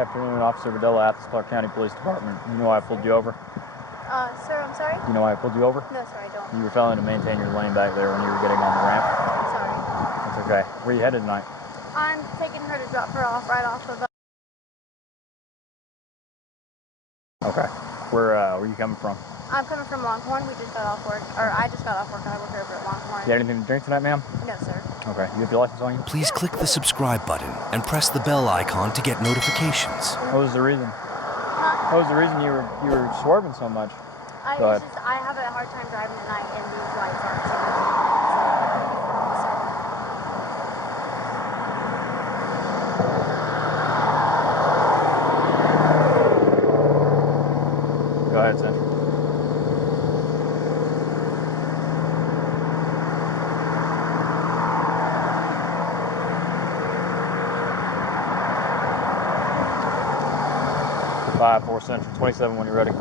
afternoon, Officer Videla, Athens-Clarke County Police Department. You know why I pulled you over? Sir, I'm sorry? You know why I pulled you over? No, sir, I don't. You were failing to maintain your lane back there when you were getting on the ramp. I'm sorry. That's okay. Where are you headed tonight? I'm taking her to drop her off right off of... Okay. Where are you coming from? I'm coming from LongHorn. We just got off work. Or I just got off work. I work over at LongHorn. You had anything to drink tonight, ma'am? No, sir. Okay. You have your license on you? Please click the subscribe button and press the bell icon to get notifications. What was the reason? Huh? What was the reason you were swerving so much? It's just I have a hard time driving at night and these lights aren't signaling. Go ahead, Eccentric. Five, 4 Central, 27 when you're ready. All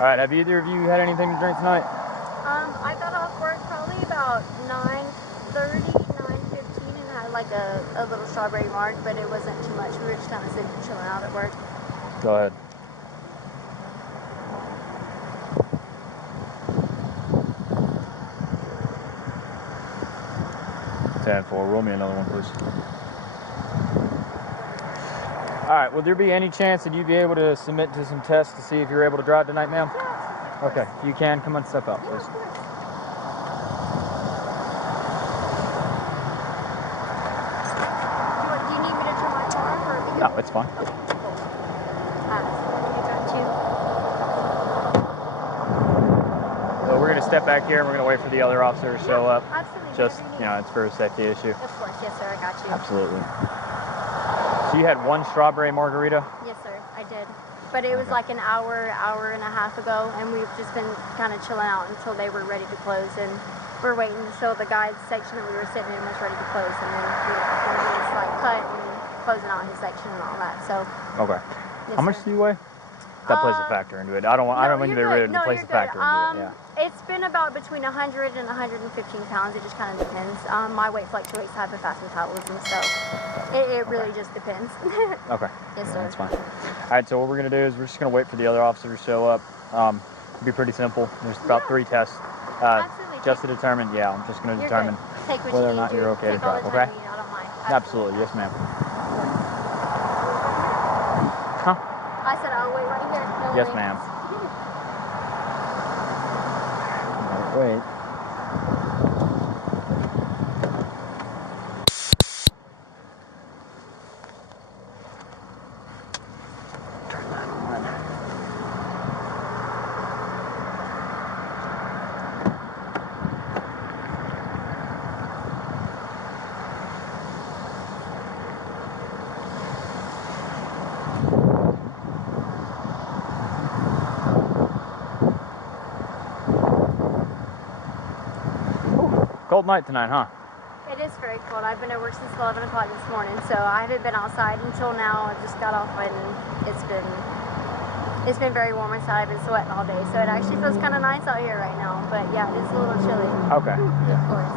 right, have either of you had anything to drink tonight? I got off work probably about 9:30, 9:15 and had like a little strawberry marg, but it wasn't too much. We were just kind of sitting chilling out at work. Go ahead. Ten-4. Roll me another one, please. All right. Will there be any chance that you'd be able to submit to some tests to see if you're able to drive tonight, ma'am? Yeah. Okay. If you can, come on, step out, please. Yeah, of course. Do you need me to turn my car off or? No, it's fine. Okay, cool. You got two. So we're gonna step back here and we're gonna wait for the other officer to show up. Absolutely. Just, whatever you know, it's for a safety issue. Of course, yes, sir. I got you. Absolutely. So you had one strawberry margarita? Yes, sir. I did. But it was like an hour and a half ago, and we've just been kind of chilling out until they were ready to close, and we're waiting until the guy's section that we were sitting in was ready to close, and then we just like cut and closing out his section and all that. So. Okay. Yes, How much sir. do you weigh? That plays a factor into it. I don't want you to be rude. It plays a factor into it. Yeah. It's been about between 100 and 115 pounds. It just kind of depends. My weight fluctuates. I have a fast metabolism, so it really just depends. Okay. Yes, Yeah, sir. that's fine. All right. So what we're gonna do is we're just gonna wait for the other officer to show up. It'll be pretty simple. There's about 3 tests. Absolutely. Just to determine. Yeah, I'm just gonna determine Take what whether you or not need you're okay to Take all drive. the time Okay. you need. I don't mind. Absolutely. Yes, ma'am. Huh? I said I'll wait right here. No Yes, worries. ma'am. Wait. Turn that on. Cold night tonight, huh? It is very cold. I've been at work since 11 o'clock this morning, so I haven't been outside until now. I just got off and it's been very warm inside. I've been sweating all day, so it actually feels kind of nice out here right now. But yeah, it is a little chilly. Okay. Of course.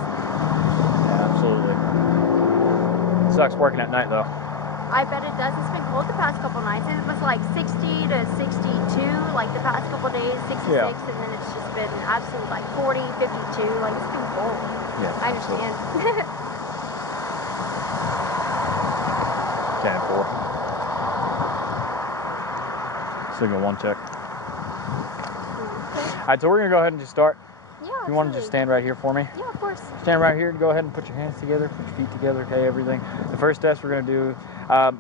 Yeah, absolutely. Sucks working at night though. I bet it does. It's been cold the past couple nights. It was like 60 to 62, like the past couple days, 66, Yeah. and then it's just been absolute like 40, 52. Like it's been cold. Yeah. I understand. 10-4. Signal 1 check. All right, so we're gonna go ahead and just start. Yeah. If you want to just stand right here for me. Yeah, of course. Stand right here and go ahead and put your hands together, put your feet together, okay, everything. The first test we're gonna do,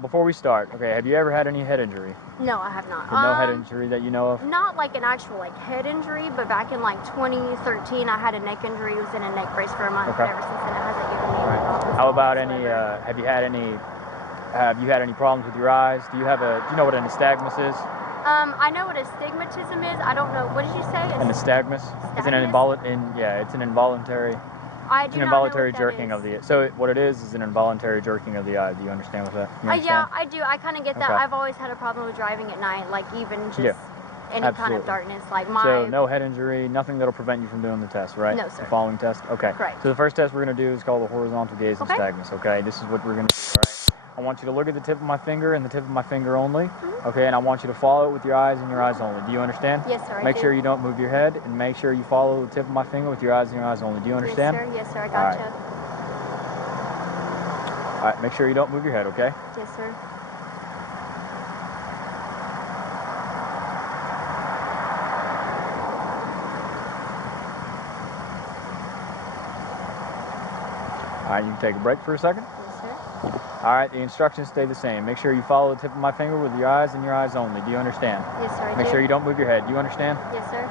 before we start, okay, have you ever had any head injury? No, I have not. No head injury that you know of? Not like an actual like head injury, but back in like 2013, I had a neck injury. It was in a neck brace for a month. Okay. But ever since then, it hasn't given me any Right. problems. How about any, have you had any problems with your eyes? Do you know what a nystagmus is? I know what astigmatism is. I don't know. What did you say? A nystagmus? It's an involuntary I do not know what that jerking is. of the. So what it is an involuntary jerking of the eye. Do you understand what that? You understand? Yeah, I do. I kind of get that. Okay. I've always had a problem with driving at night, like even just. Yeah. any kind Absolutely. of darkness. Like So no head injury, nothing that'll prevent you from doing the test, right? No, sir. The following test? Okay. Correct. So the first test we're going to do is called the Horizontal Gaze Okay. Nystagmus, okay? This is what we're going to do, all right? I want you to look at the tip of my finger and the tip of my finger only, okay? And I want you to follow it with your eyes and your eyes only. Do you understand? Yes, sir, I Make do. sure you don't move your head, and make sure you follow the tip of my finger with your eyes and your eyes only. Do you understand? Yes, sir, I All gotcha. right. All right, make sure you don't move your head, okay? Yes, sir. All right, you can take a break for a second. Yes, sir. All right, the instructions stay the same. Make sure you follow the tip of my finger with your eyes and your eyes only. Do you understand? Yes, sir, I do. Make sure you don't move your head. Do you understand? Yes, sir.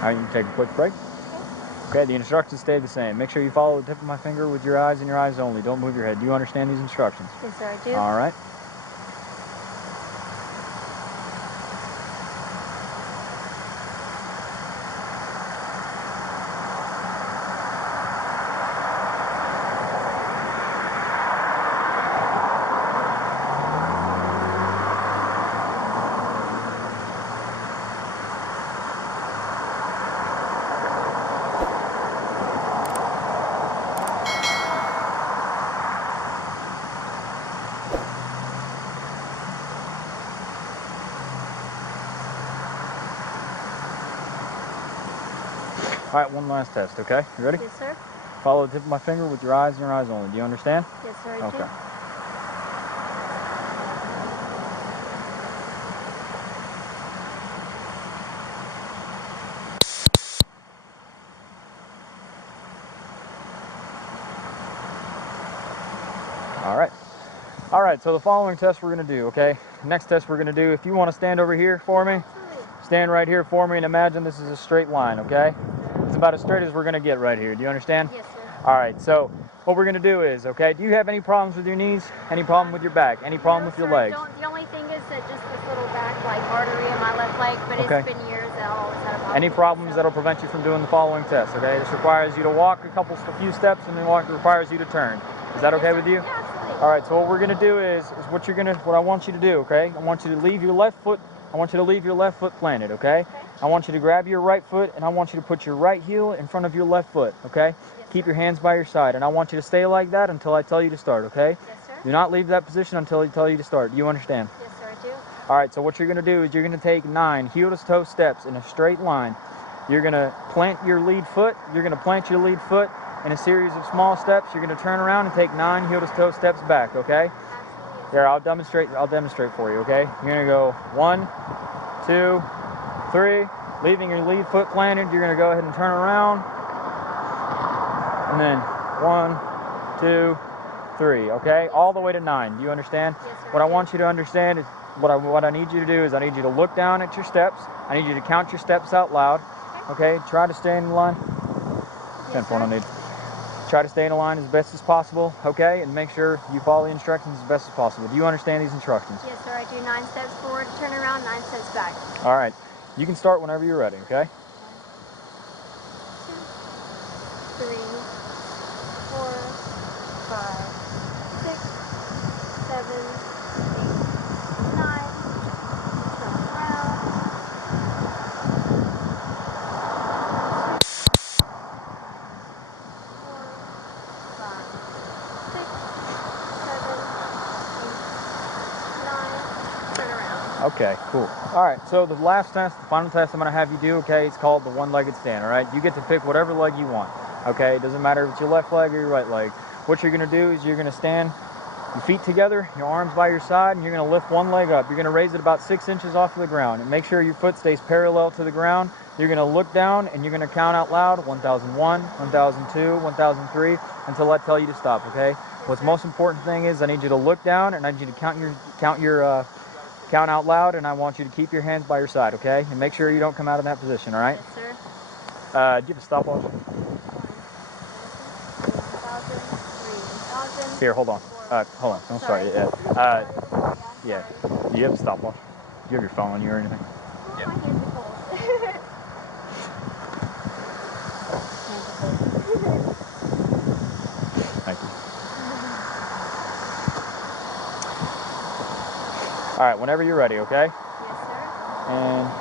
All right, you can take a quick break. Okay, the instructions stay the same. Make sure you follow the tip of my finger with your eyes and your eyes only. Don't move your head. Do you understand these instructions? Yes, sir, I do. All right. All right, one last test, okay? You ready? Yes, sir. Follow the tip of my finger with your eyes and your eyes only. Do you understand? Yes, sir, I Okay. do. All right. All right, so the following test we're going to do, okay? Next test we're going to do, if you want to stand over here for me, stand right here for me and imagine this is a straight line, okay? It's about as straight as we're going to get right here. Do you understand? Yes, sir. All right, so what we're going to do is, okay, do you have any problems with your knees? Any problem with your back? Any problem No, with your sir, legs? The only thing is that just this little back, like artery in my left leg, but Okay. it's been years that I've always had a problem. Any problems so. that'll prevent you from doing the following test, okay? This requires you to walk a few steps and then requires you to turn. Is that okay with you? Yeah, absolutely. All right, so what we're gonna do is what I want you to do, okay? I want you to leave your left foot planted, okay? I want you to grab your right foot and I want you to put your right heel in front of your left foot, okay? Keep your hands by your side and I want you to stay like that until I tell you to start, okay? Yes, sir. Do not leave that position until I tell you to start. Do you understand? Yes, sir, I do. All right, so what you're gonna do is you're gonna take 9 heel-to-toe steps in a straight line. You're gonna plant your lead foot in a series of small steps. You're gonna turn around and take 9 heel-to-toe steps back, okay? Absolutely. Here, I'll demonstrate for you, okay? You're gonna go 1, 2, 3, leaving your lead foot planted. You're gonna go ahead and turn around. And then 1, 2, 3, okay? All the way to 9. Do you understand? Yes, sir. What I want you to understand is what I need you to do is I need you to look down at your steps. I need you to count your steps out loud. Okay? Try to stay in line. Yes, Phone I sir. need. Try to stay in a line as best as possible, okay? And make sure you follow the instructions as best as possible. Do you understand these instructions? Yes, sir, I do 9 steps forward, turn around, 9 steps back. All right. You can start whenever you're ready, okay? 2, 3, 4, 5, 6, 7, 8, 9. Turn around. 6, 7, 8, 9. Turn around. Okay, cool. All right, so the last test, the final test I'm going to have you do, okay, it's called the one-legged stand, all right? You get to pick whatever leg you want, okay? It doesn't matter if it's your left leg or your right leg. What you're going to do is you're going to stand your feet together, your arms by your side, and you're going to lift one leg up. You're going to raise it about 6 inches off of the ground. And make sure your foot stays parallel to the ground. You're going to look down, and you're going to count out loud, 1001, 1002, 1003, until I tell you to stop, okay? What's most important thing is I need you to look down, and I need you to count out loud, and I want you to keep your hands by your side, okay? And make sure you don't come out of that position, all right? Yes, sir. Do you have a stopwatch? 1,000. 10,000. Here, hold on. Hold on. I'm sorry. Yeah. Yeah. Do you have a stopwatch? Do you have your phone on you or anything? Oh, my hands are cold. Thank you. All right, whenever you're ready, okay? Yes, sir. And 2,000.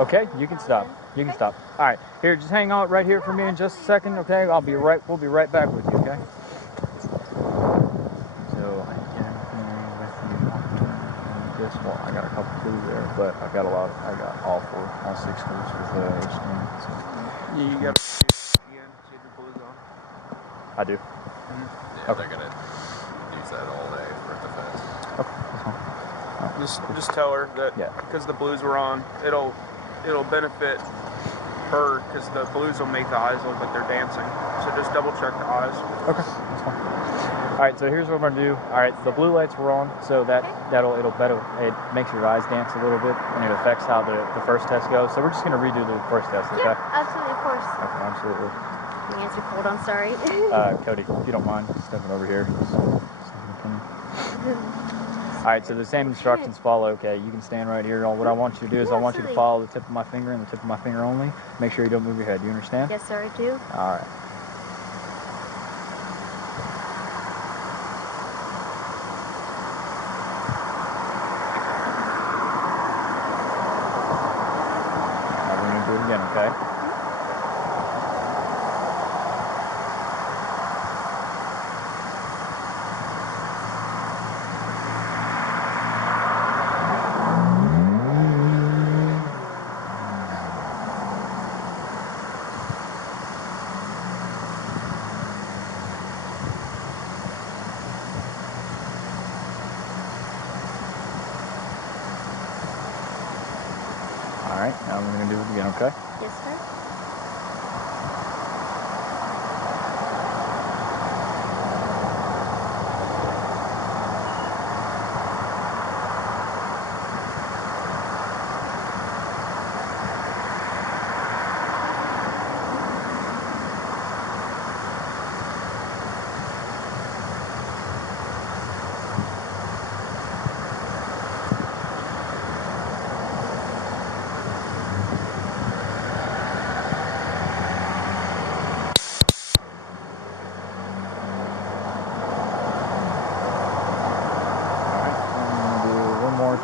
Okay, you can stop. You can stop. All right, here, just hang out right here for me in just a second, okay? We'll be right back with you, okay? So I didn't get anything with you. Guess what? I got a couple clues there, but I got all 6 clues with HDM. So. Yeah, you got to again, see if the blue's on. I do. Yeah, Okay. they're gonna use that all day for defense. Okay, that's fine. Just tell her that because the blues were on, it'll benefit her because the blues will make the eyes look like they're dancing. So just double check the eyes. Okay, that's fine. All right, so here's what I'm gonna do. All right, the blue lights were on, so it makes your eyes dance a little bit, and it affects how the first test goes. So we're just gonna redo the first test, okay? Yeah, absolutely, of course. Okay, absolutely. My hands are cold, I'm sorry. Cody, if you don't mind stepping over here. All right, so the same instructions follow, okay? You can stand right here. What I want you to do is I want you to follow the tip of my finger and the tip of my finger only. Make sure you don't move your head. Do you understand? Yes, sir, I do. All right. Now we're going to do it again, okay? All right, now we're going to do it again, okay? Yes, sir.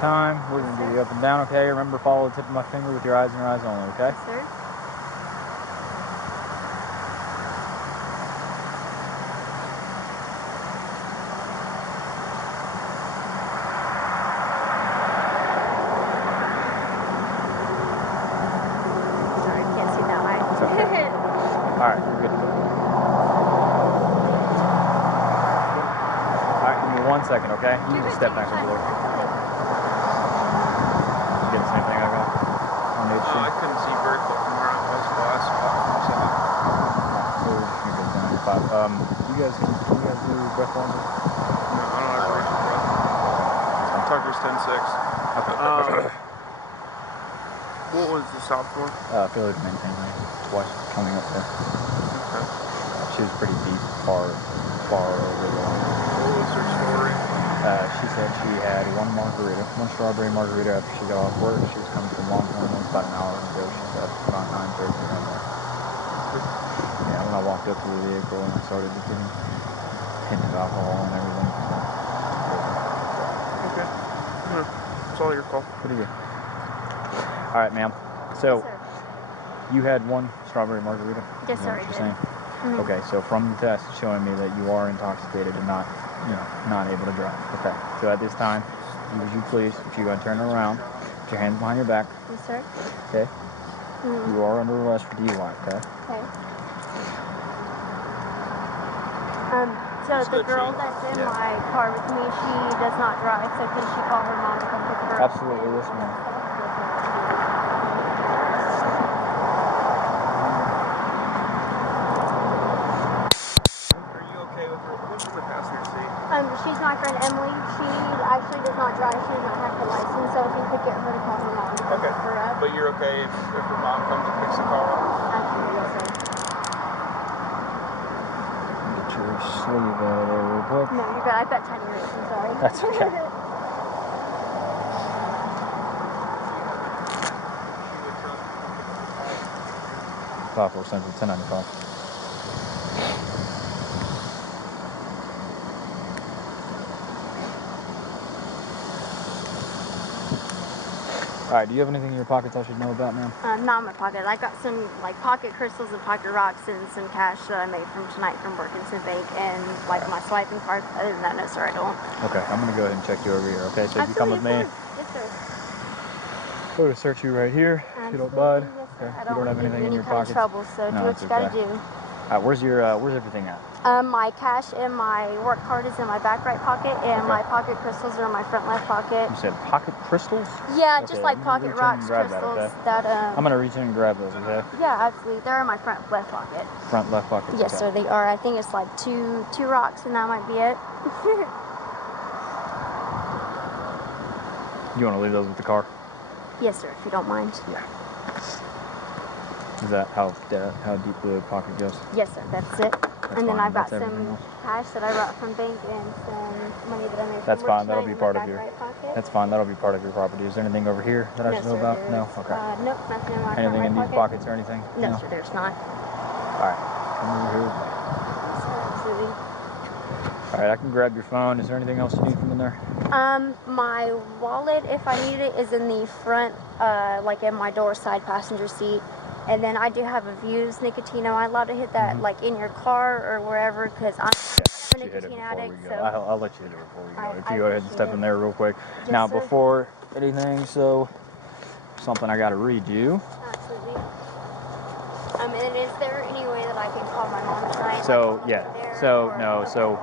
Time. We're going to do the up and down, okay? Remember, follow the tip of my finger with your eyes and your eyes only, okay? Yes, sir. Sorry, I can't see that line. It's okay. All right, you're good to go. All right, give me 1 second, okay? You can just step back over there. You get the same thing I got on the HC? I couldn't see very close from where I was, but I saw it from the side. So we're just gonna go down to 5. You guys do breath laundry? No, I don't ever reach for breath. Tucker's 10-6. Okay. What was the stop for? Failure to maintain range. Twice coming up there. Okay. She was pretty deep, far over the line. What was her story? She said she had one strawberry margarita after she got off work. She was coming from LongHorn about an hour ago. She said about 9:30 around there. Yeah, when I walked up to the vehicle and I started to get hint of alcohol and everything. Okay. No, it's all your call. Pretty good. All right, ma'am. So Yes, sir. you had one strawberry margarita? Yes, Is that sir, what I you're did. saying? Mhm. Okay, so from the test, it's showing me that you are intoxicated and not able to drive. Okay, so at this time, would you please, if you're going to turn around, put your hands behind your back, Yes, sir. okay? Mhm. You are under arrest for DUI, okay? Okay. So It's the good, girl she- that's in Yeah. my car with me, she does not drive, so can she call her mom to come pick her up? Absolutely, yes, ma'am. Are you okay with her? Who's in the passenger seat? She's my friend Emily. She actually does not drive. She does not have her license, so if you could get her to call her mom to come Okay. pick her up. But you're okay if her mom comes and picks the car up? Absolutely, yes, sir. Get your sleeve out of there real quick. No, you're good. I've got tiny wrists. I'm sorry. That's okay. She would trust. 54 Central 1095. All right, do you have anything in your pockets I should know about, ma'am? Not in my pocket. I got some like pocket crystals and pocket rocks and some cash that I made from tonight from working some bank and like my swiping card. Other than that, no, sir, I don't. Okay, I'm gonna go ahead and check you over here. Okay, so if you come with me, Absolutely, yes, sir. I'm gonna search you right here. If you don't Absolutely, mind. yes, sir. Okay. I You don't have give anything in any your kind of pockets? trouble, so No, do what it's you gotta okay. do. All right, where's everything at? My cash and my work card is in my back right pocket, and Okay. my pocket crystals are in my front left pocket. You said pocket crystals? Yeah, Okay, just like I'm gonna pocket reach in and rocks, grab that, crystals okay? I'm gonna reach in and grab those, okay? Yeah, absolutely. They're in my front left pocket. Front left pocket. Yes, okay. sir, they are. I think it's like two rocks, and that might be it. You want to leave those with the car? Yes, sir, if you don't mind. Yeah. Is that how deep the pocket goes? Yes, sir, that's it. That's And then fine, I've got that's everything some else. cash that I brought from bank and some money that I made That's from work fine, that'll tonight be in part my of back your. right pocket. That's fine, that'll be part of your property. Is there anything over here that I should know sir, about? there's, No? Okay. nope, nothing in my front Anything right in these pocket. pockets or anything? No, sir, there's not. Alright, come over here with me. Yes, sir, absolutely. Alright, I can grab your phone. Is there anything else you need from in there? My wallet, if I need it, is in the front, like in my door side passenger seat. And then I do have a Views nicotine. Am I allowed to hit that, like in your car or wherever? Because I'm a You hit it nicotine before we addict. go. So I'll let you hit it before we go. If I you go ahead and step appreciate in it. there real quick. Yes, Now, sir. before anything, so something I got to read you. Absolutely. And is there any way that I can call my mom tonight? So like, yeah. there, So or- no. okay. So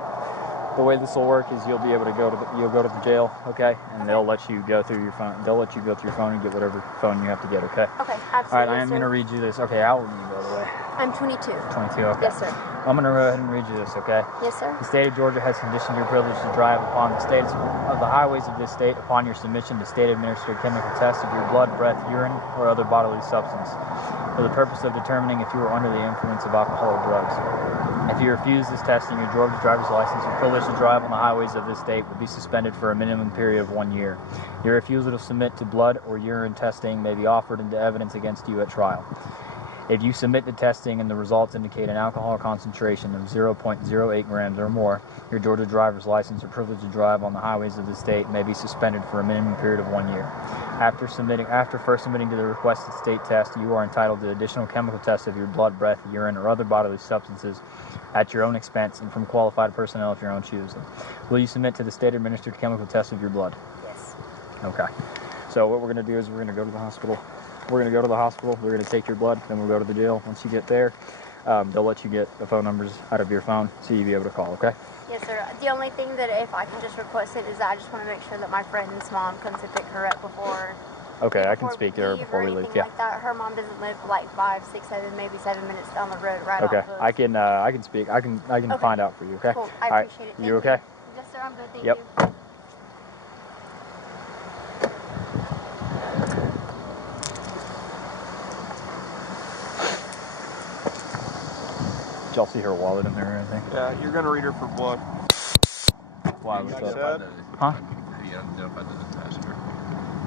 the way this will work is you'll be able to go to the jail, okay? And they'll let you go through your phone. They'll let you go through your phone and get whatever phone you have to get, okay? Okay, All absolutely. right. I am sir. gonna read you this. Okay. How old are you, by the way? I'm 22. 22. Okay. Yes, sir. I'm gonna go ahead and read you this, okay? Yes, sir. The state of Georgia has conditioned your privilege to drive upon the states of the highways of this state upon your submission to state-administered chemical tests of your blood, breath, urine, or other bodily substance for the purpose of determining if you are under the influence of alcohol or drugs. If you refuse this testing, your Georgia driver's license or privilege to drive on the highways of this state will be suspended for a minimum period of 1 year. Your refusal to submit to blood or urine testing may be offered into evidence against you at trial. If you submit to testing and the results indicate an alcohol concentration of 0.08 grams or more, your Georgia driver's license or privilege to drive on the highways of the state may be suspended for a minimum period of 1 year. After first submitting to the requested state test, you are entitled to additional chemical tests of your blood, breath, urine, or other bodily substances at your own expense and from qualified personnel of your own choosing. Will you submit to the state-administered chemical test of your blood? Yes. Okay. So what we're going to do is we're going to go to the hospital. We're going to go to the hospital. We're going to take your blood. Then we'll go to the jail. Once you get there, they'll let you get the phone numbers out of your phone so you'll be able to call, okay? Yes, sir. The only thing that if I can just request it is I just want to make sure that my friend's mom comes to pick her up before. Okay, I can before speak to her leave before or we leave. anything Yeah. like that. Her mom doesn't live like 5, 6, 7, maybe 7 minutes down the road, right Okay, off of. I can speak. I can Okay. find out for you, okay? Cool. I All right. appreciate it. Thank You okay? Yes, sir. I'm good. Thank Yep. you. Did y'all see her wallet in there or anything? Yeah, you're gonna read her for blood. Why? Have you What's up? identified Said? Huh? Have you identified the passenger?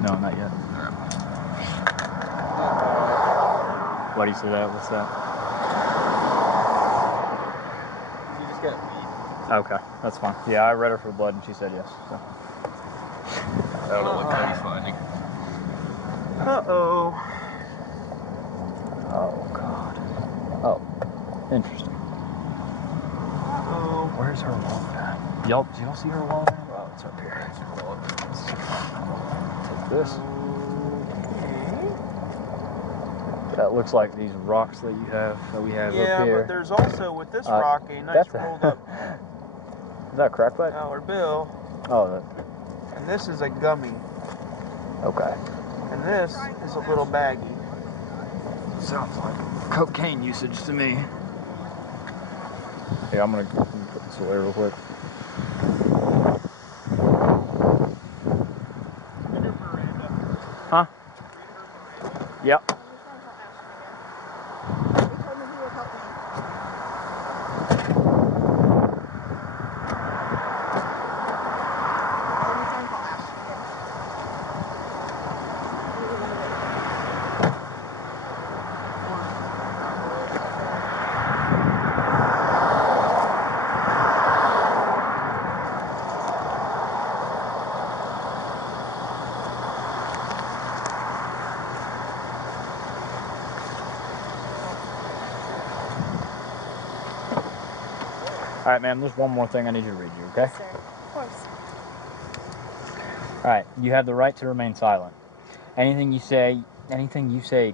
No, not yet. Alright. Why do you say that? What's that? You just got weed. Okay, that's fine. Yeah, I read her for blood and she said yes. So. I don't know what Cody's finding. Uh-oh. Oh God. Oh, interesting. Uh-oh. Where's her wallet at? Do y'all see her wallet? Oh, it's up here. That's your wallet. Take this. Okay. That looks like these rocks that we have Yeah, up here. but there's also with this Uh, rock a nice That's rolled up. Is that a crack pipe? $1 bill, Oh, and this is a gummy, okay. and this is a little baggie. Sounds like cocaine usage to me. Yeah, I'm gonna put this away real quick. Huh? Yep. All right, ma'am, there's one more thing I need you to read you, okay? Yes, sir. Of course. All right, you have the right to remain silent. Anything you say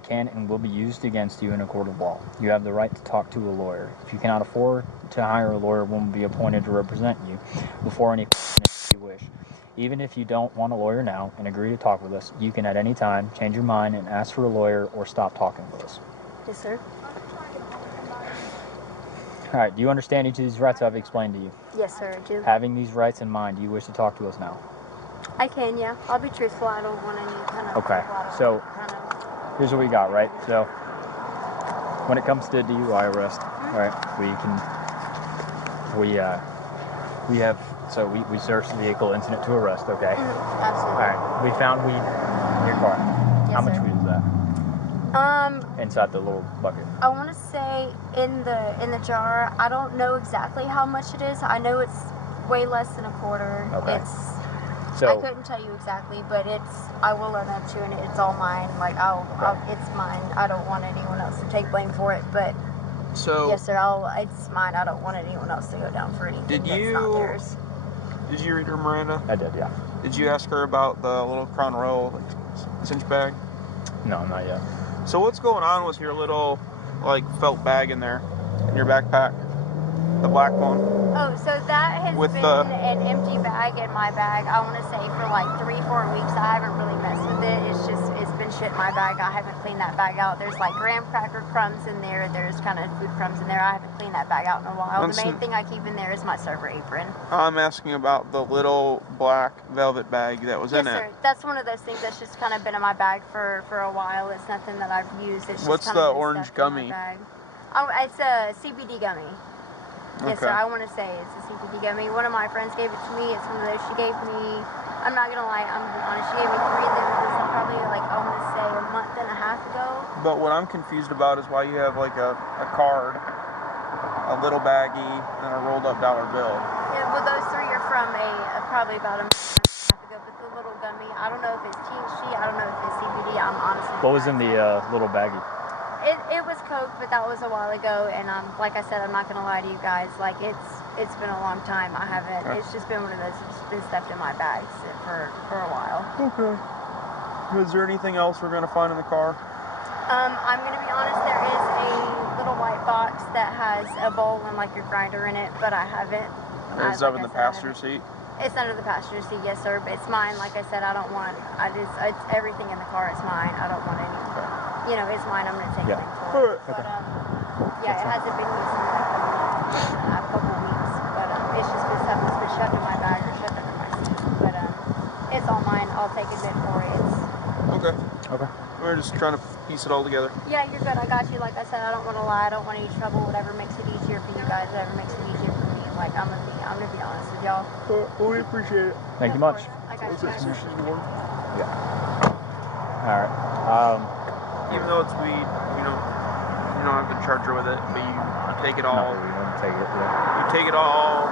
can and will be used against you in a court of law. You have the right to talk to a lawyer. If you cannot afford to hire a lawyer, one will be appointed to represent you before any you wish. Even if you don't want a lawyer now and agree to talk with us, you can at any time change your mind and ask for a lawyer or stop talking with us. Yes, sir. All right, do you understand each of these rights I've explained to you? Yes, sir, I do. Having these rights in mind, do you wish to talk to us now? I can, yeah. I'll be truthful. I don't want any kind of... Okay, so here's what we got, right? So when it comes to DUI arrest, right, we searched the vehicle, incident to arrest, okay? Absolutely. All right, we found weed in your car. Yes, How much sir. weed is that? Inside the little bucket. I want to say in the jar. I don't know exactly how much it is. I know it's way less than a quarter. Okay. I couldn't tell you exactly, but I will own up to it. It's all mine. Like it's mine. I don't want anyone else to take blame for it. But So yes, sir. It's mine. I don't want anyone else to go down for anything that's not theirs. Did you read her Miranda? I did, yeah. Did you ask her about the little Crown Royal cinch bag? No, not yet. So what's going on with your little felt bag in there, in your backpack, the black one? Oh, so that has With been the- an empty bag in my bag. I want to say for like 3-4 weeks. I haven't really messed with it. It's been shit in my bag. I haven't cleaned that bag out. There's like graham cracker crumbs in there. There's kind of food crumbs in there. I haven't cleaned that bag out in a while. The main thing I keep in there is my server apron. I'm asking about the little black velvet bag that was in Yes, it. sir. That's one of those things that's just kind of been in my bag for a while. It's nothing that I've used. It's just What's kind the of been orange stuffed in gummy? my bag. Oh, it's a CBD gummy. Yes, sir. Okay. I want to say it's a CBD gummy. One of my friends gave it to me. It's one of those she gave me. I'm not gonna lie. I'm honest. She gave me 3 of them. This is probably I want to say a month and a half ago. But what I'm confused about is why you have a card, a little baggie, and a rolled up $1 bill. Yeah, well, those 3 are from probably about a month and a half ago. But the little gummy, I don't know if it's THC. I don't know if it's CBD. I'm honestly. What was in the little baggie? It was Coke, but that was a while ago, and like I said, I'm not gonna lie to you guys. It's been a long time. I haven't. Okay. It's just been one of those. It's been stuffed in my bags for a while. Okay. Is there anything else we're gonna find in the car? I'm gonna be honest. There is a little white box that has a bowl and your grinder in it, but I haven't. Is that in the passenger seat? It's under the passenger seat, yes, sir. But it's mine. Like I said, I don't want. It's everything in the car is mine. I don't want any. It's mine. I'm gonna take Yeah. it for it. But yeah, it hasn't been used in a couple weeks. But it's just been stuff that's been shoved in my bag or shoved under my seat. But it's all mine. I'll take a bit for it. Okay. Okay. We're just trying to piece it all together. Yeah, you're good. I got you. Like I said, I don't want to lie. I don't want any trouble. Whatever makes it easier for you guys, whatever makes it easier for me. I'm gonna be honest with y'all. We appreciate it. Thank you Of much. course. I got you guys. Yeah. All right. Even though it's weed, you don't have to charge her with it, but you take it all. No, we don't take it. Yeah. You take it all,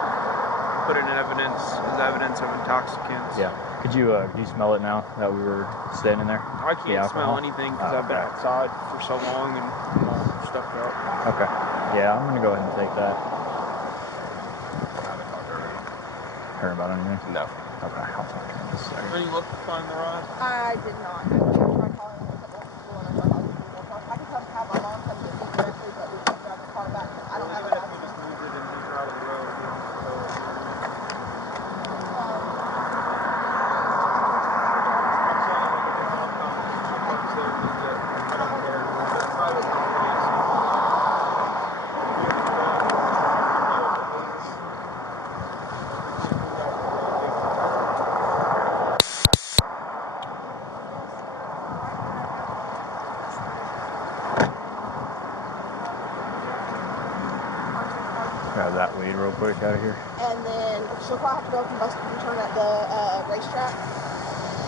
put it in evidence as evidence of intoxicants. Yeah. Could you smell it now that we were sitting in there? I can't smell alcohol? anything because Oh, I've been okay. outside for so long and I'm all stuffed up. Okay. Yeah, I'm gonna go ahead and take that. Heard about anything? No. Okay, I'll talk to him in just a second. When you look to find the ride. I did not. I tried calling a couple of people and I tried calling people. I could come have my mom come get me directly, but we can't drive the car back. I don't have a Even if back. we just moved it and he's out of the road. Grab that weed real quick out of here. And then she'll probably have to go up and bust a U-turn at the racetrack.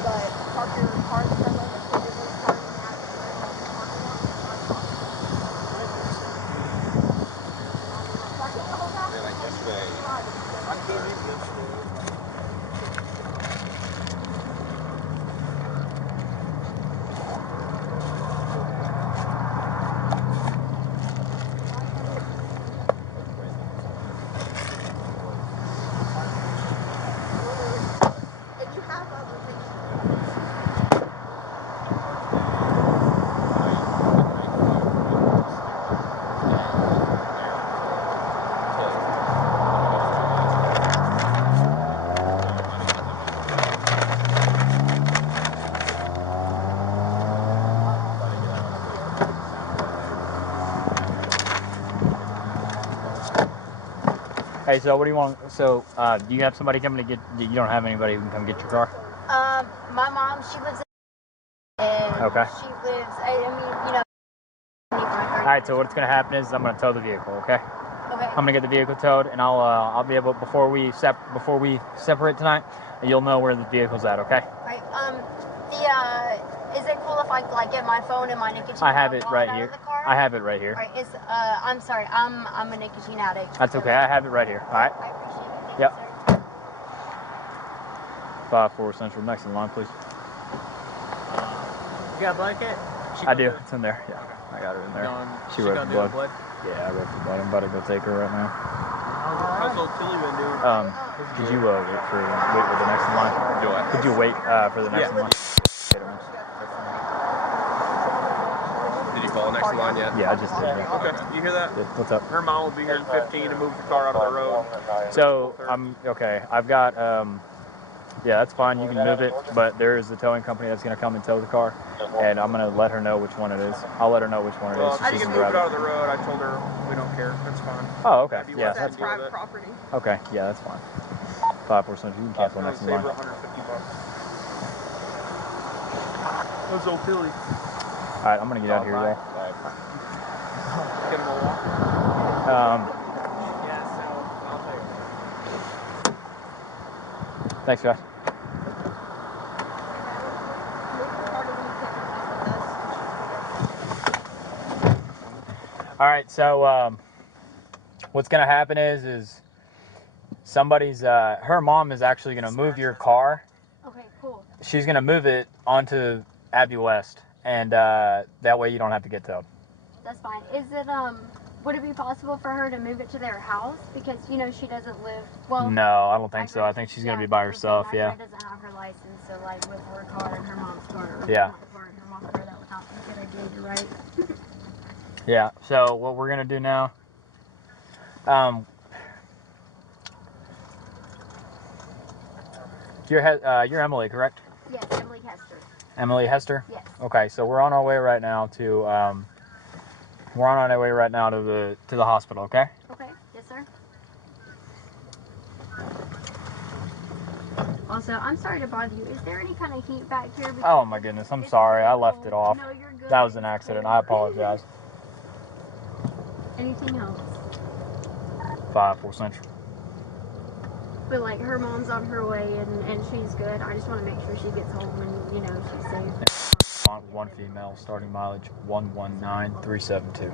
But park your car in the front lane and put your little car in the parking lot. Like yesterday. And you have other things. Hey, so what do you want? So, do you have somebody coming to get? You don't have anybody who can come get your car? My mom, she lives in, and Okay. she lives, I mean, you know, All right. So what's gonna happen is I'm gonna tow the vehicle. Okay. okay. I'm gonna get the vehicle towed, and I'll be able before we separate tonight, you'll know where the vehicle's at. Okay. Right. Is it cool if I like get my phone and my nicotine? I have it out right of here. the car? I have it right here. All right. I'm sorry. I'm a nicotine addict. That's okay. I have it right here. All right. I appreciate it. Thank Yep. you, sir. 5-4 Central. Next in line, please. You got a blanket? I do. It's in there. Yeah. I got her in there. She wrote the blood. Yeah, I wrote the blood. I'm about to go take her right now. How's old Tilly been doing? Could you wait for the next in line? Do I? Could you wait for the next in line? Did you call next in line yet? Yeah, I just did. Yeah. Okay, you hear that? What's up? Her mom will be here in 15 to move the car out of the road. So I'm okay. I've got yeah, that's fine. You can move it, but there is a towing company that's going to come and tow the car, and I'm going to let her know which one it is. I'll let her know which one it is. Well, So if she she can can move drive it out of the road, I told her we don't care. That's fine. Oh, okay. That'd be Yeah, worth That's it. Deal with private it. property. okay. Yeah, that's fine. 5-4 Central. You can cancel I'll next in save her line. $150. What's old Tilly? All right, I'm going to get out of here, y'all. Get him a walk. Yeah, so I'll take it. Thanks, guys. All right, so what's gonna happen is somebody's her mom is actually gonna move your car. Okay, cool. She's gonna move it onto Abbey West, and that way you don't have to get towed. That's fine. Is it would it be possible for her to move it to their house because you know she doesn't live well? No, I don't think so. I think she's gonna be by herself. Yeah. She doesn't have her license, so like with her car and her mom's car. Or Yeah. my car and her mom's car, that would not be a good idea. You're right. Yeah. So what we're gonna do now? You're Emily, correct? Yes, Emily Hester. Emily Hester. Yes. Okay, so we're on our way right now to the hospital. Okay. Okay. Yes, sir. Also, I'm sorry to bother you. Is there any kind of heat back here? Because Oh my goodness, I'm it's sorry. I cold. left it off. No, you're good. That was an It's accident. cold. I apologize. Anything else? 5-4 Central. But like her mom's on her way and she's good. I just want to make sure she gets home and you know she's safe. On one female, starting mileage 119,372.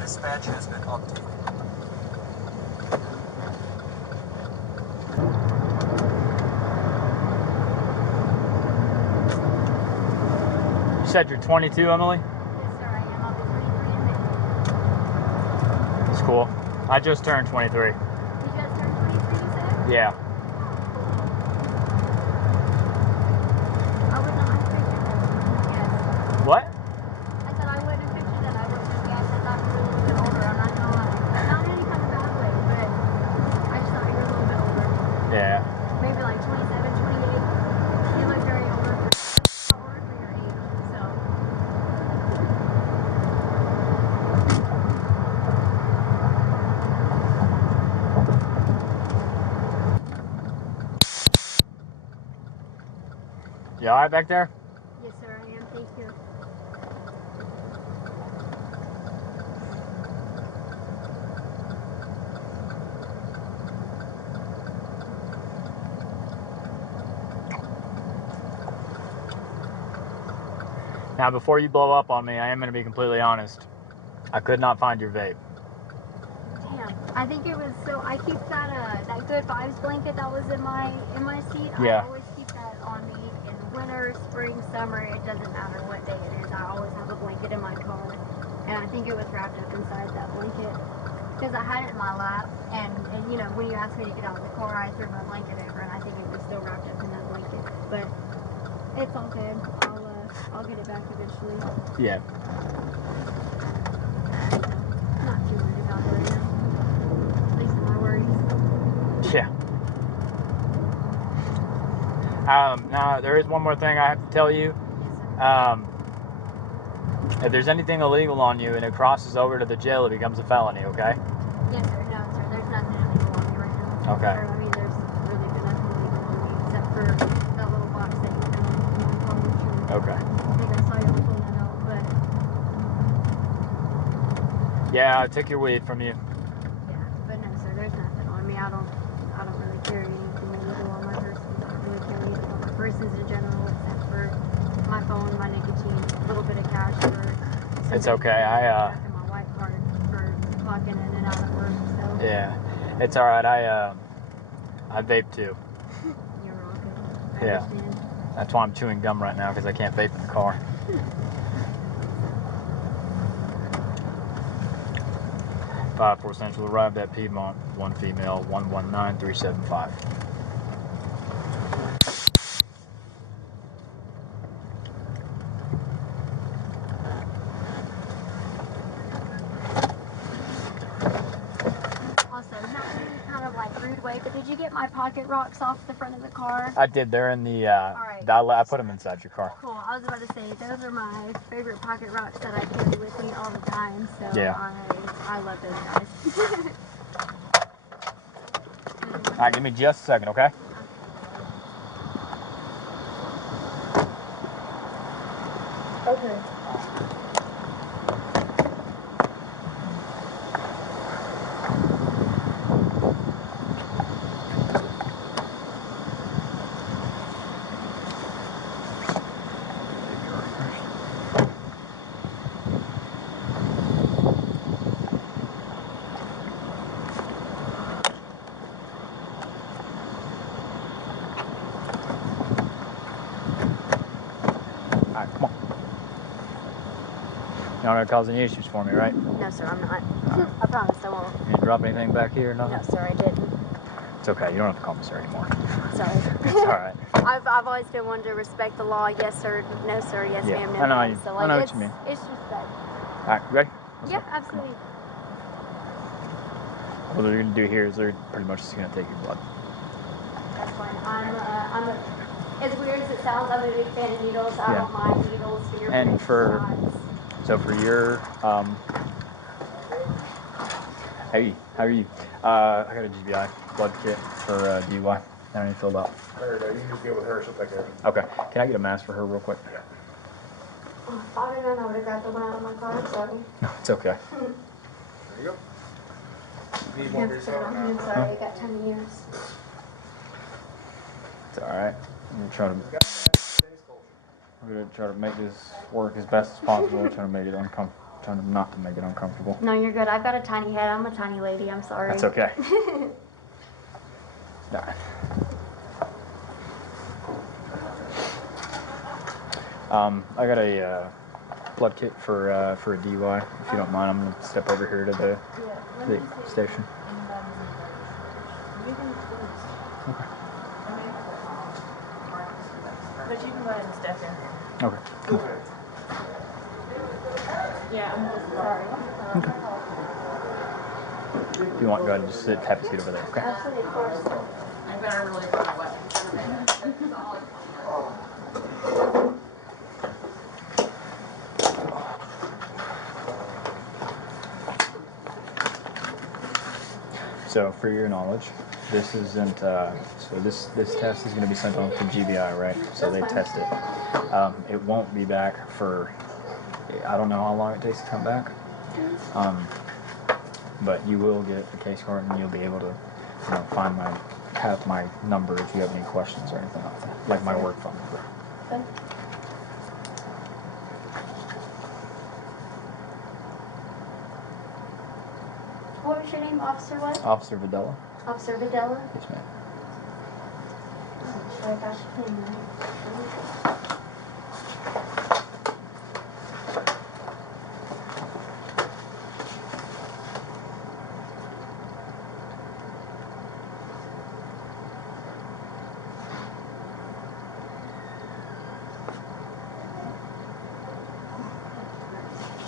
Dispatch has been updated. You said you're 22, Emily? Yes, sir, I am. I'll be 23 in May. It's cool. I just turned 23. You just turned 23, you said? Yeah. I would not have pictured that. Yes. What? I said I wouldn't have pictured that. I would have guessed I thought you were a little bit older. I'm not gonna lie. Not in any kind of bad way, but I just thought you were a little bit older. Yeah. Maybe like 27, 28. You look very older for your age. So. You all right back there? Yes, sir, I am. Thank you. Now, before you blow up on me, I am going to be completely honest. I could not find your vape. Damn. I think it was so. I keep that good vibes blanket that was in my seat. Yeah. I always keep that on me in winter, spring, summer. It doesn't matter what day it is. I always have a blanket in my car, and I think it was wrapped up inside that blanket because I had it in my lap. And you know, when you asked me to get out of the car, I threw my blanket over, and I think it was still wrapped up in that blanket. But it's all good. I'll get it back eventually. Yeah. Not too worried about it right now. At least in my worries. Yeah. Now, there is one more thing I have to tell you. Yes, sir. If there's anything illegal on you and it crosses over to the jail, it becomes a felony, okay? Yes, sir. No, sir. There's nothing illegal on me right now. Okay. Or, I mean, there's really been nothing illegal on me except for that little box that you found in my car. Okay. I think I saw y'all pull that out, but Yeah, I took your weed from you. yeah. But no, sir. There's nothing on me. I don't really carry anything illegal on my person. I don't really carry anything on my persons in general except for my phone, my nicotine, a little bit of cash for. It's okay. And my white card for clocking in and out of work. So. Yeah, it's all right. I vape too. You're all good. I Yeah. understand. That's why I'm chewing gum right now, because I can't vape in the car. 5-4 Central arrived at Piedmont. 1 female, 119375. Also, not in any kind of like rude way, but did you get my pocket rocks off the front of the car? I did. They're in the. right. I put them inside your car. Cool. I was about to say those are my favorite pocket rocks that I carry with me all the time. So Yeah. I love those guys. All right, give me just a second, okay? Okay. All right, come on. You're not causing issues for me, right? No, sir, I'm not. I promise I won't. You didn't drop anything back here or nothing? No, sir, I didn't. It's okay. You don't have to call me sir anymore. Sorry. It's all right. I've always been one to respect the law. Yes, sir. No, sir. Yes, Yeah, ma'am. No, I know ma'am. you- So, I know what it's, you mean. It's respect. All right, you ready? Yeah, absolutely. What they're going to do here is they're pretty much just going to take your blood. That's fine. As weird as it sounds, I'm a big fan of needles. I Yeah. don't mind needles, fingerprints, And for- shots. So for your, hey, how are you? I got a GBI blood kit for DUI. I don't need to fill it out. You can just get with her, she'll take care of it. Okay. Can I get a mask for her real quick? Yeah. Oh, if I'd have known, I would have grabbed the one out of my car. Sorry. No, it's okay. There you go. Need Yeah, one for put it yourself on now. me. I'm sorry. I got tiny ears. It's all right. We're gonna try to make this work as best as possible. Trying to make it trying to not to make it uncomfortable. No, you're good. I've got a tiny head. I'm a tiny lady. I'm sorry. That's okay. All right. I got a blood kit for a DUI. If you don't mind, I'm gonna step over here to the station. Okay. But you can go ahead and step in. Okay. Cool. Yeah, I'm just sorry. If you want, go ahead and just have a seat over there. Okay. Absolutely, of course. I better really run away. So, for your knowledge, this isn't. So this test is going to be sent on to GBI, right? So they test it. It won't be back for. I don't know how long it takes to come back. But you will get a case card, and you'll be able to, have my number if you have any questions or anything like that, like my work phone number. Okay. What was your name, Officer what? Officer Videla. Officer Videla? Yes, ma'am. I'm sure I got your name right.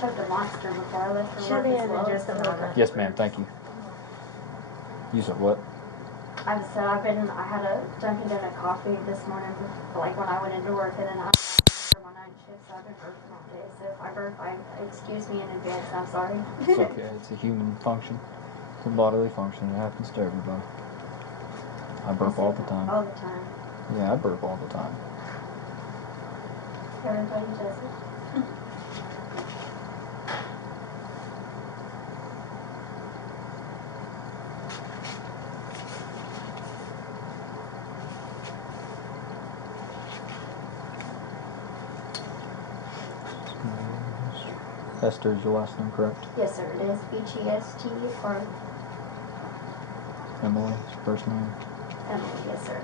Chugged a monster before I left for She'll work be as in well. just a moment. Yes, ma'am. Thank you. You said what? I had a Dunkin' Donut coffee this morning, like when I went into work, and then I for my night shift, so I've been working all day. So if I burp, excuse me in advance. I'm sorry. It's okay. It's a human function. It's a bodily function. It happens to everybody. I burp all the time. All the time. Yeah, I burp all the time. Everybody does it. Hester is your last name, correct? Yes, sir. It is H-E-S-T-R. Emily is your first name. Emily. Yes, sir.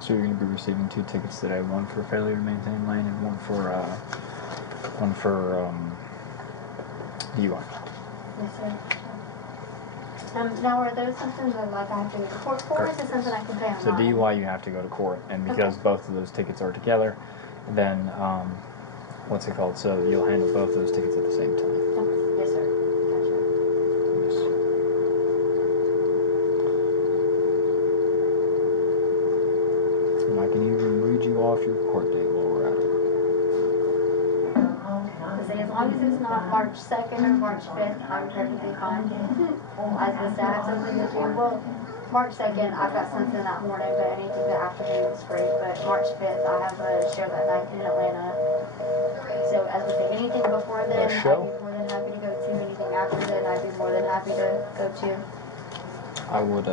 So you're going to be receiving 2 tickets today, one for failure to maintain lane and one for DUI. Yes, sir. Now, are those something that I have to go to court for, or is it something I can pay online? So DUI, you have to go to court, and because both of those tickets are together, then what's it called? So you'll handle both those tickets at the same time. Okay. Yes, sir. Gotcha. Yes. And I can even read you off your court date while we're at it. As long as it's not March 2nd or March 5th, I'm perfectly fine. I was supposed to have something to do. Well, March 2nd, I've got something that morning, but anything the afternoon is great. But March 5th, I have a show that night in Atlanta. So, as I say, anything before then, I'd be more than happy to go to. Anything after then, I'd be more than happy to go to. I would,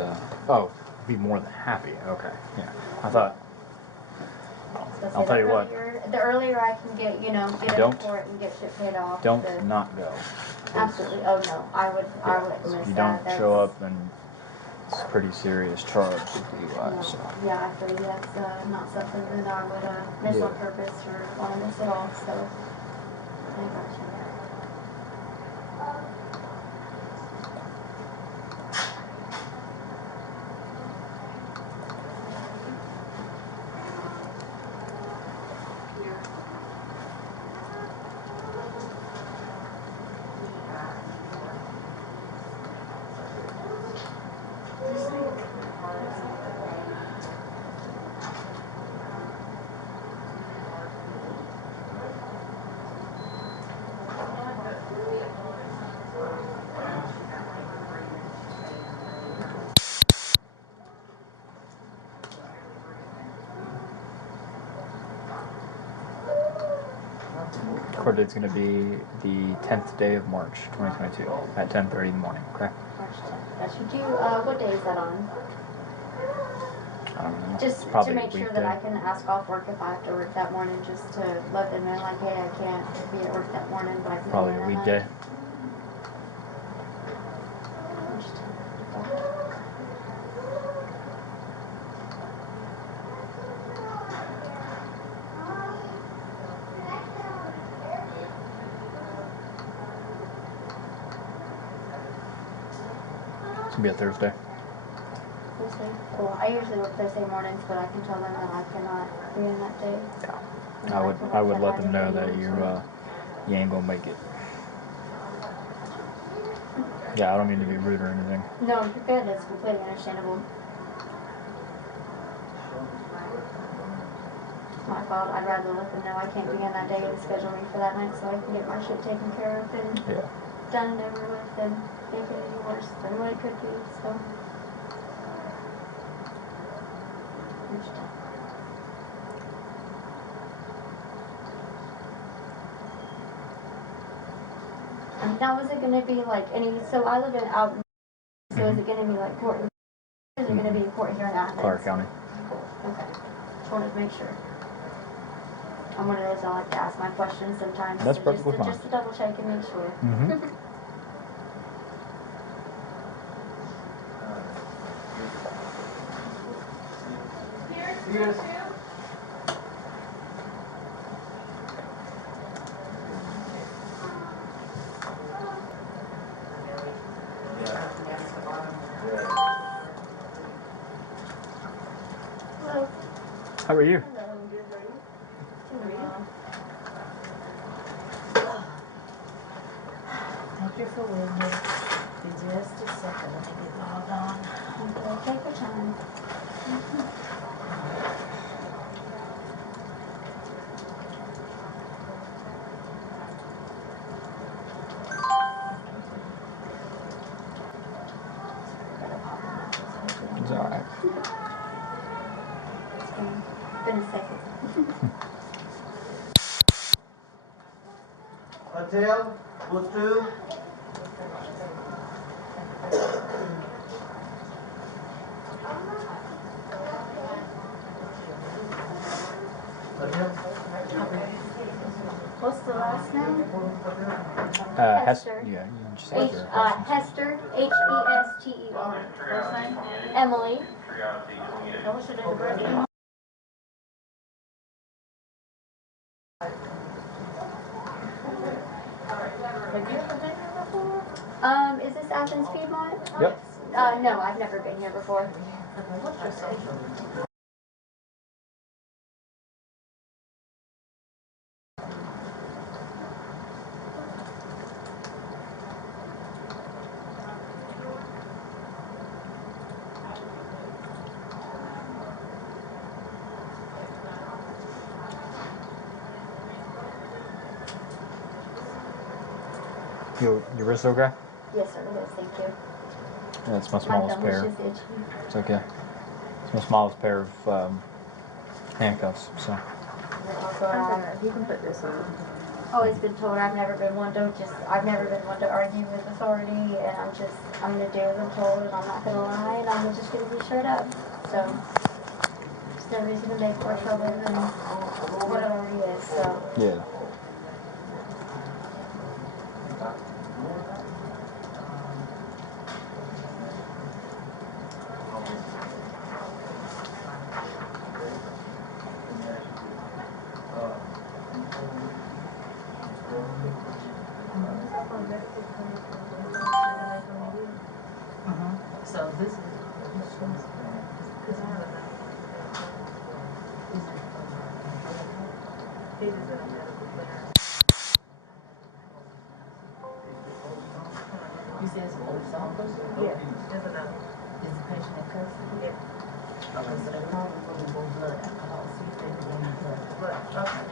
be more than happy. Okay, yeah. I thought, So I'll tell you what. The earlier I can get, get Don't- into court and get shit paid off. don't the- not go. Absolutely. Oh no, I wouldn't If miss you that. don't show up, then it's a pretty serious charge with DUI, so. Yeah, I feel that's not something that I would miss on Yeah. purpose or want to miss at all. So, I got you. Court date's going to be the 10th day of March, 2022, at 10:30 in the morning. Okay. March 10th. That should do. What day is that on? I don't know. Just It's probably to a make sure weekday. that I can ask off work if I have to work that morning, just to let them know, like, hey, I can't be at work that morning, but I can Probably go a in weekday. March 10th. It's going to be a Thursday. Thursday? Cool. I usually work Thursday mornings, but I can tell them that I cannot be in that day. Yeah. And I can would work let that them night know if they that need you to. you ain't gonna make it. Yeah, I don't mean to be rude or anything. No, you're good. It's completely understandable. It's my fault. I'd rather let them know I can't be in that day and schedule me for that night so I can get my shit taken care of and Yeah. done and over with and make it any worse than what it could be. So. Now, is it going to be like any? So I live in out. So is it going to be like court? Is it going to be a court here in Athens? Clarke County. Okay. Just wanted to make sure. I'm one of those I like to ask my questions sometimes. That's so perfectly fine. Just to double check and make sure. Mm-hmm. Hello. How are you? Hello. Thank you for waiting. Be just a second. Let me get logged on. Okay, take your time. It's all right. It's been a second. Hotel, booth 2. What's the last name? Hester. Yeah, you can just answer her questions. Hester, Hester. First name? Emily. What's your date of birth? Have you ever been here before? Is this Athens Piedmont? Yep. No, I've never been here before. What's your social? Your wrist okay? Yes, sir, it is. Thank you. Yeah, it's my My smallest thumb was pair. just itchy. It's okay. It's my smallest pair of handcuffs. So. You can put this on. Always been told I've never been one to argue with authority, and I'm gonna do as I'm told, and I'm not gonna lie, and I'm just gonna be straight up. So there's no reason to make more trouble than what it already is. So. Yeah. So this is because I have a it is in a medical clearance. You said it's a police officer? Yeah. There's another. Is the patient in custody? Yeah. Okay, so they're probably going blood alcohol, see if they can get any blood. Okay.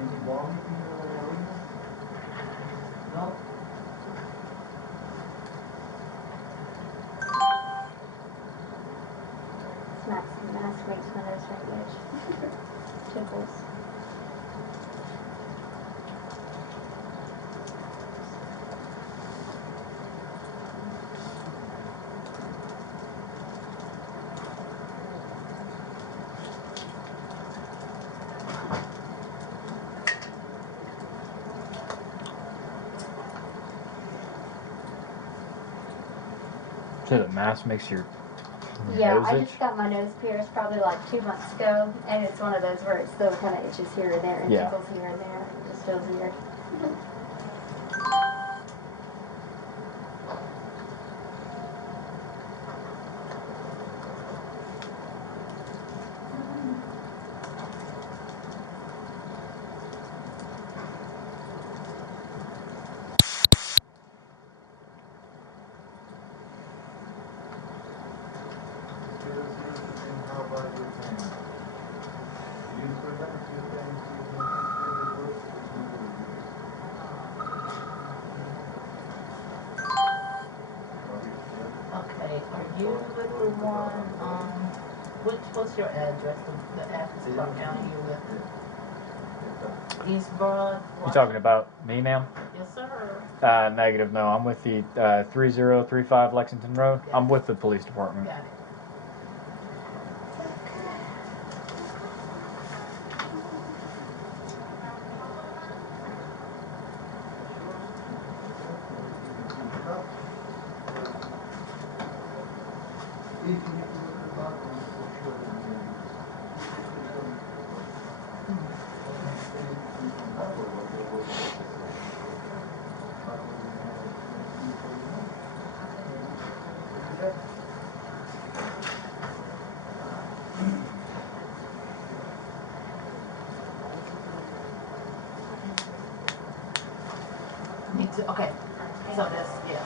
No. Mask makes my nose very itch. Tickles. So the mask makes your Yeah, nose I itch? just got my nose pierced probably like 2 months ago, and it's one of those where it still kind of itches here and there and Yeah. tickles here and there. It just feels weird. Okay, are you with the one, what's your address, the Athens-Clarke County you're with? East Broad? You talking about me, ma'am? Yes, sir. Negative, no. I'm with the 3035 Lexington Road. I'm with the police department. Got it. Me too, okay. So that's, yeah.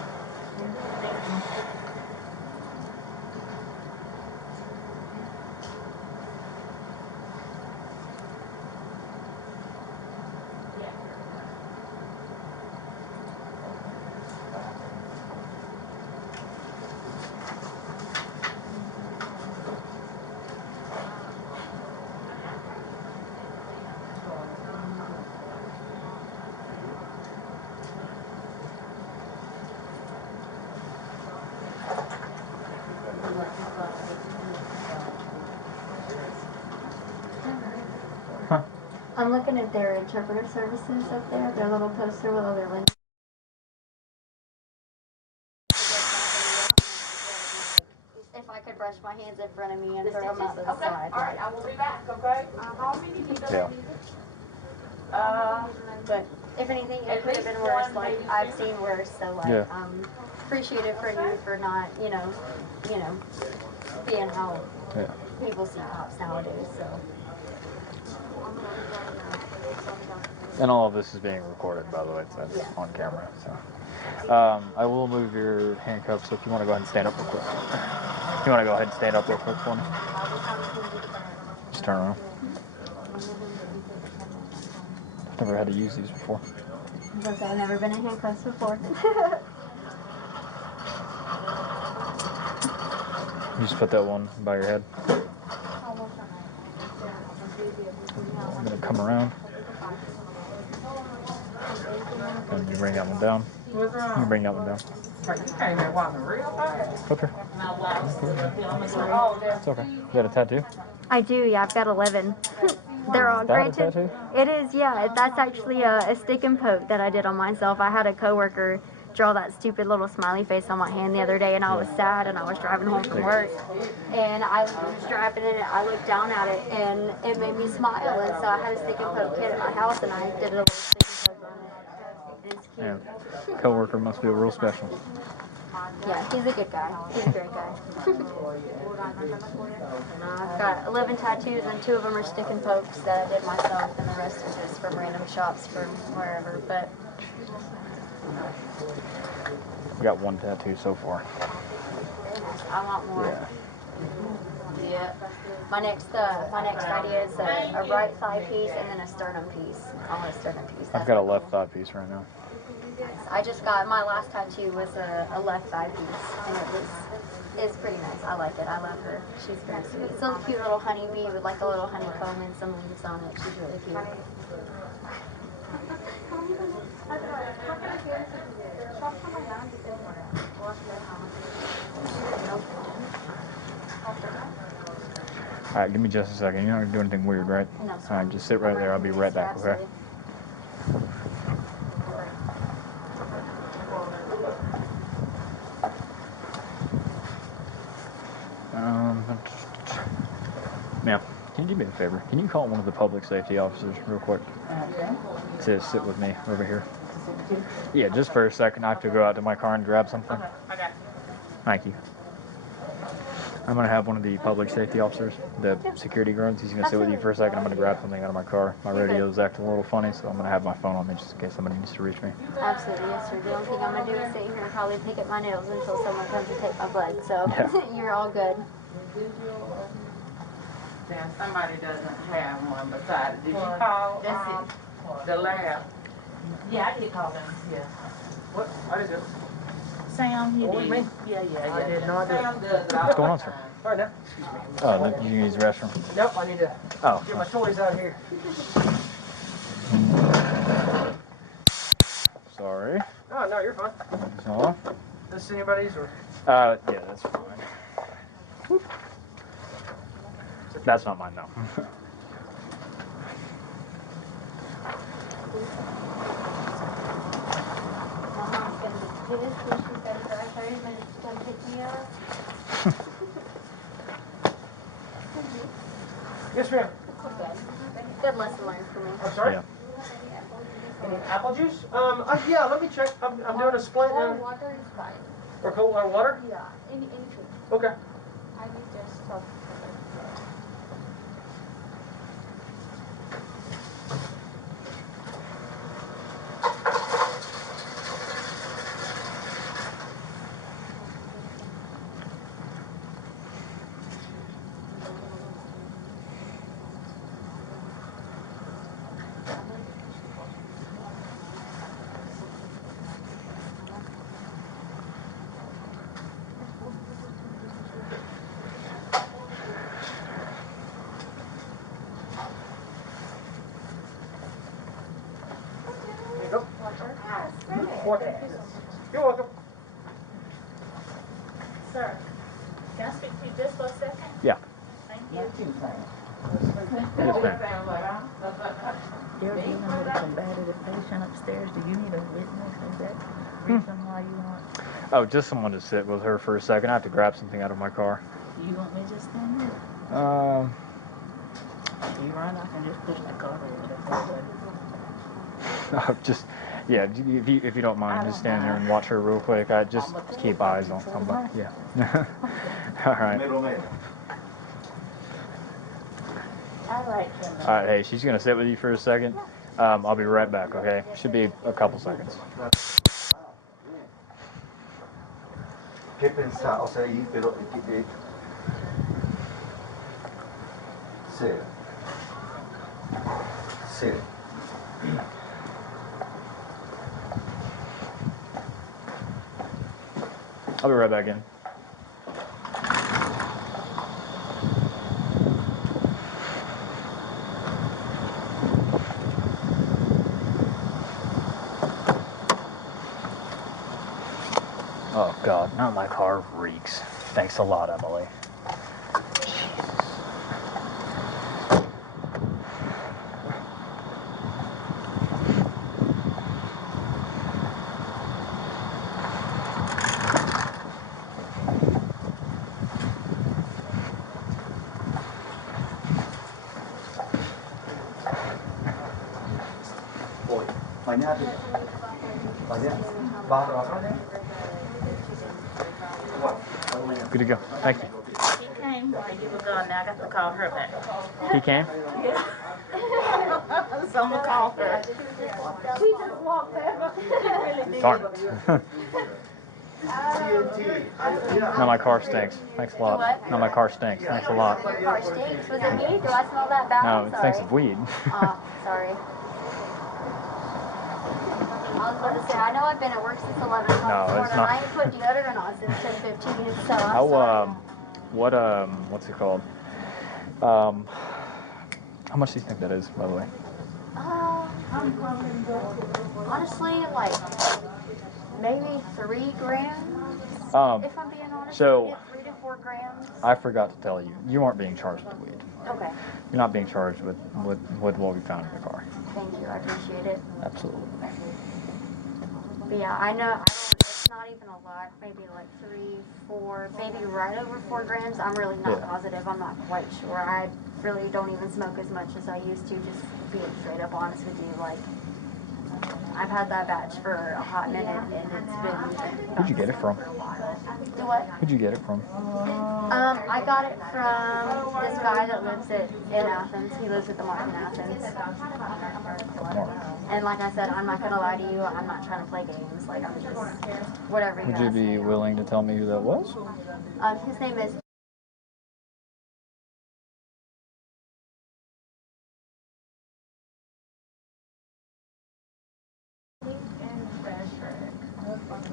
I'm looking at their interpreter services up there, their little poster with all their links. If I could brush my hands in front of me and throw them out to the side. All right, I will be back, okay? How many do you Yeah. But if anything, it At could have least been worse. one, Like maybe I've two. seen worse, so like Yeah. appreciative for you for not, being how Yeah. people see cops nowadays. So And all of this is being recorded, by the way. So that's Yeah. on camera. So I will move your handcuffs. So if you want to go ahead and stand up real quick. You want to go ahead and stand up real quick for me? Just turn around. I've never had to use these before. because I've never been in handcuffs before. You just put that one by your head. I'm gonna come around. And you bring that one down. You bring that one down. You came in walking real fast. Okay. It's okay. You got a tattoo? I do, yeah. I've got 11. They're all Is that a granted. tattoo? It is, yeah. That's actually a stick and poke that I did on myself. I had a coworker draw that stupid little smiley face on my hand the other day, and I was sad, and I was driving home from work, and I was driving in it. I looked down at it, and it made me smile, and so I had a stick and poke kit at my house, and I did a little stick and poke on it. It's cute. Yeah. Coworker must feel real special. Yeah, he's a good guy. He's a great guy. I've got 11 tattoos, and 2 of them are stick and pokes that I did myself, and the rest are just from random shops from wherever. But I got 1 tattoo so far. I want more. Yeah. Yeah. My next idea is a right thigh piece and then a sternum piece. I want a sternum piece. I've got a left thigh piece right now. I just got my last tattoo was a left thigh piece, and it's pretty nice. I like it. I love her. She's very sweet. It's a cute little honeybee with like a little honeycomb and some leaves on it. She's really cute. All right, give me just a second. You're not gonna do anything weird, right? No, All right, just sit right there. I'll be right back. Okay. Absolutely. Ma'am, can you do me a favor? Can you call one of the public safety officers real quick to sit with me over here? Yeah, just for a second. I have to go out to my car and grab something. Okay, I got you. Thank you. I'm gonna have one of the public safety officers, the security guards. He's gonna sit with you for a second. I'm gonna grab something out of my car. My radio's acting a little funny, so I'm gonna have my phone on me just in case somebody needs to reach me. Absolutely, yes, sir. The only thing I'm gonna do is sit here and probably pick at my nails until someone comes to take my blood. So Yeah. you're all good. Then somebody doesn't have one besides. Did you call the lab? Yeah, I did call them. Yeah. What? I didn't do it. Sam, you Oh, did. me? Yeah. I did not do it. Sam does it all What's going on, the sir? time. All right, now. Excuse me. Oh, look, you use the restroom. Nope, I need to Oh. get my toys out here. Sorry. Oh, no, you're fine. So, This anybody's or? yeah, that's fine. Whoop. That's not mine, no. My mom's gonna be pissed when she says that I 30 minutes to come pick me up. Yes, ma'am. Good lesson learned for me. I'm sorry. Yeah. Any apple juice? Yeah, let me check. I'm doing a split Cold now. water is fine. Or cold water? Yeah, anything. Okay. I need just some. There you go. Water. You're welcome. Sir, can I speak to you just for a second? Yeah. Thank you. Yes, ma'am. You're dealing with a combative patient upstairs. Do you need a witness? Is that the reason why you want? Oh, just someone to sit with her for a second. I have to grab something out of my car. You want me to just stand there? You run, I can just push the car over. Just, yeah, if you don't mind, just stand there and watch her real quick. I just keep eyes on somebody. Yeah. All right. I like him. All right, hey, she's gonna sit with you for a second. I'll be right back, okay? Should be a couple seconds. ¿Qué pensás? O sea, y, pero, sí. Sí. I'll be right back in. Oh God, now my car reeks. Thanks a lot, Emily. Hoy. Mañana. Mañana. ¿Vas a trabajar mañana? Good to go. Thank you. He came while you were gone. Now I got to call her back. He came? Someone call her. She just walked past. Darn it. No, my car stinks. Thanks a lot. What? No, my car stinks. Thanks a lot. Your car stinks. Was it me? Do I smell that bad? No, I'm it sorry. stinks of weed. Oh, sorry. I was about to say, I know I've been at work since 11 o'clock No, this it's morning. not. I ain't put deodorant on since 10:15, so I'm How sorry. what's it called? How much do you think that is, by the way? Honestly, like maybe 3 grams. If I'm being honest, so- maybe 3 to 4 grams. I forgot to tell you, you aren't being charged with weed. Okay, You're not being charged with what we found in the car. thank you. I appreciate it. Absolutely. But yeah, I know it's not even a lot. Maybe like 3, 4, maybe right over 4 grams. I'm really not Yeah. positive. I'm not quite sure. I really don't even smoke as much as I used to. Just being straight up honest with you, like I've had that batch for a hot minute, and it's been. Who'd you get it from? Do what? Who'd you get it from? I got it from this guy that lives in Athens. He lives at the Mark in Athens. And like I said, I'm not gonna lie to you. I'm not trying to play games. Like I'm just whatever. Would you be willing to tell me who that was? His name is.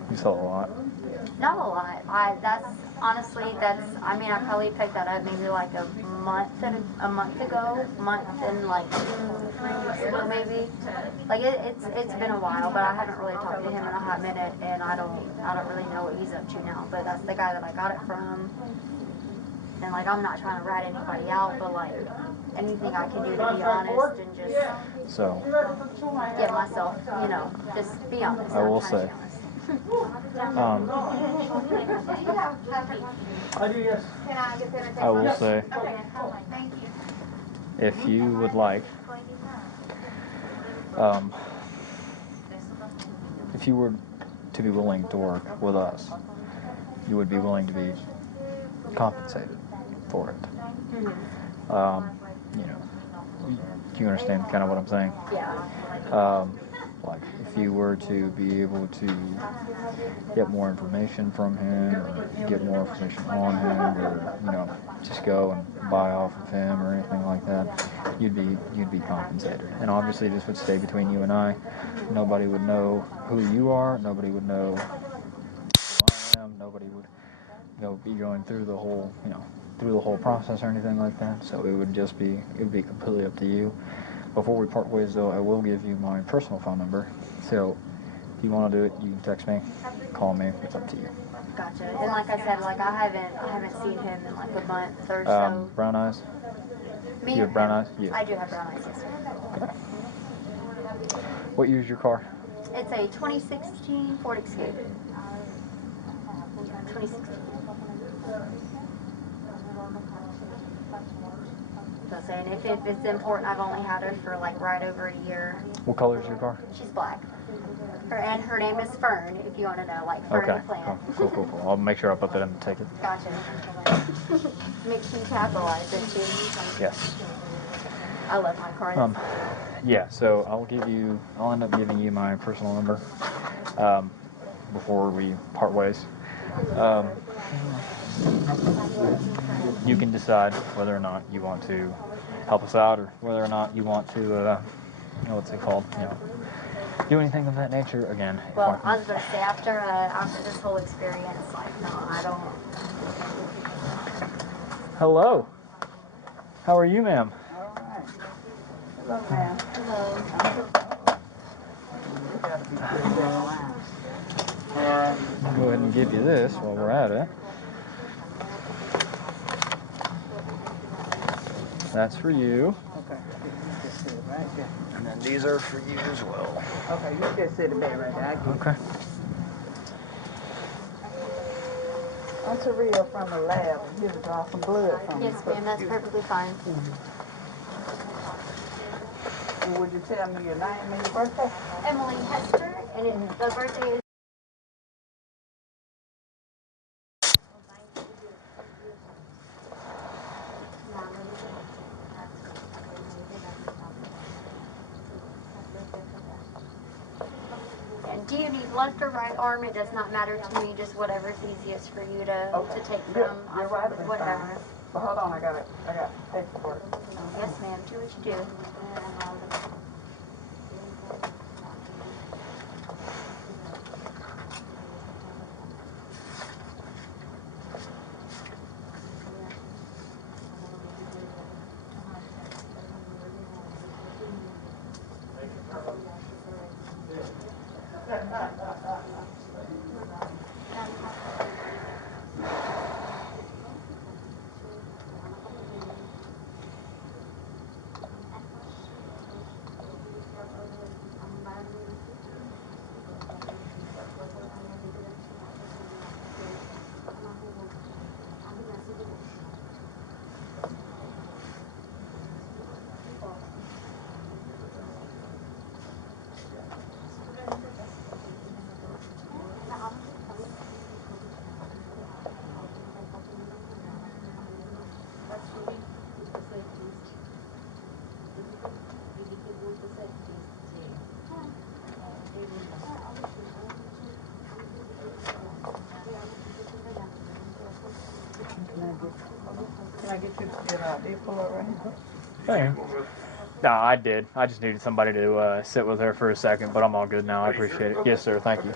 You saw a lot. Not a lot. I mean, I probably picked that up maybe like a month and like 2, 3 weeks ago maybe. Like it's been a while, but I haven't really talked to him in a hot minute, and I don't really know what he's up to now. But that's the guy that I got it from. And like I'm not trying to rat anybody out, but like anything I can do to be honest and just So get myself, just be honest. I will I'm trying to say. be honest. I will say, if you would like, if you were to be willing to work with us, you would be willing to be compensated for it. Do you understand kind of what I'm saying? Yeah. Like if you were to be able to get more information from him, or get more information on him, or just go and buy off of him or anything like that, you'd be compensated. And obviously this would stay between you and I. Nobody would know who you are. Nobody would know who I am. Nobody would be going through the whole process or anything like that. So it would be completely up to you. Before we part ways, though, I will give you my personal phone number. So if you want to do it, you can text me, call me. It's up to you. Gotcha. And like I said, like I haven't seen him in like a month or so. Brown eyes? Me? You have brown eyes? Yeah. I do have brown eyes, yes, sir. Okay. What year's your car? It's a 2016 Ford Escape. 2016. So saying if it's important, I've only had her for like right over a year. What color is your car? She's black. And her name is Fern, if you want to know, like Fern Okay. the plant. Cool. I'll make sure I put that in the ticket. Gotcha. Make sure you capitalize it too. Yes. I love my car. Yeah, so I'll end up giving you my personal number before we part ways. You can decide whether or not you want to help us out, or whether or not you want to, what's it called, do anything of that nature again. Well, I was going to say, after this whole experience, like, no, I don't. Hello. How are you, ma'am? All right. Hello, ma'am. Hello. I'll go ahead and give you this while we're at it. That's for you. Okay. You just sit right there. And then these are for you as well. Okay, you just sit in bed right there. I get it. Okay. I'm Taria from the lab. I'm here to draw some blood from you. Yes, ma'am, that's perfectly fine. And would you tell me your name and your birthday? Emily Hester, and the birthday is. Do you need left or right arm? It does not matter to me. Just whatever's easiest for you to take from. You're right, that's Whatever. fine. But hold on, I got paperwork. Yes, ma'am. Do what you do. Can I get you to get an ID pull up right here? Thank you. No, I did. I just needed somebody to sit with her for a second, but I'm all good now. I appreciate it. Yes, sir. Thank you.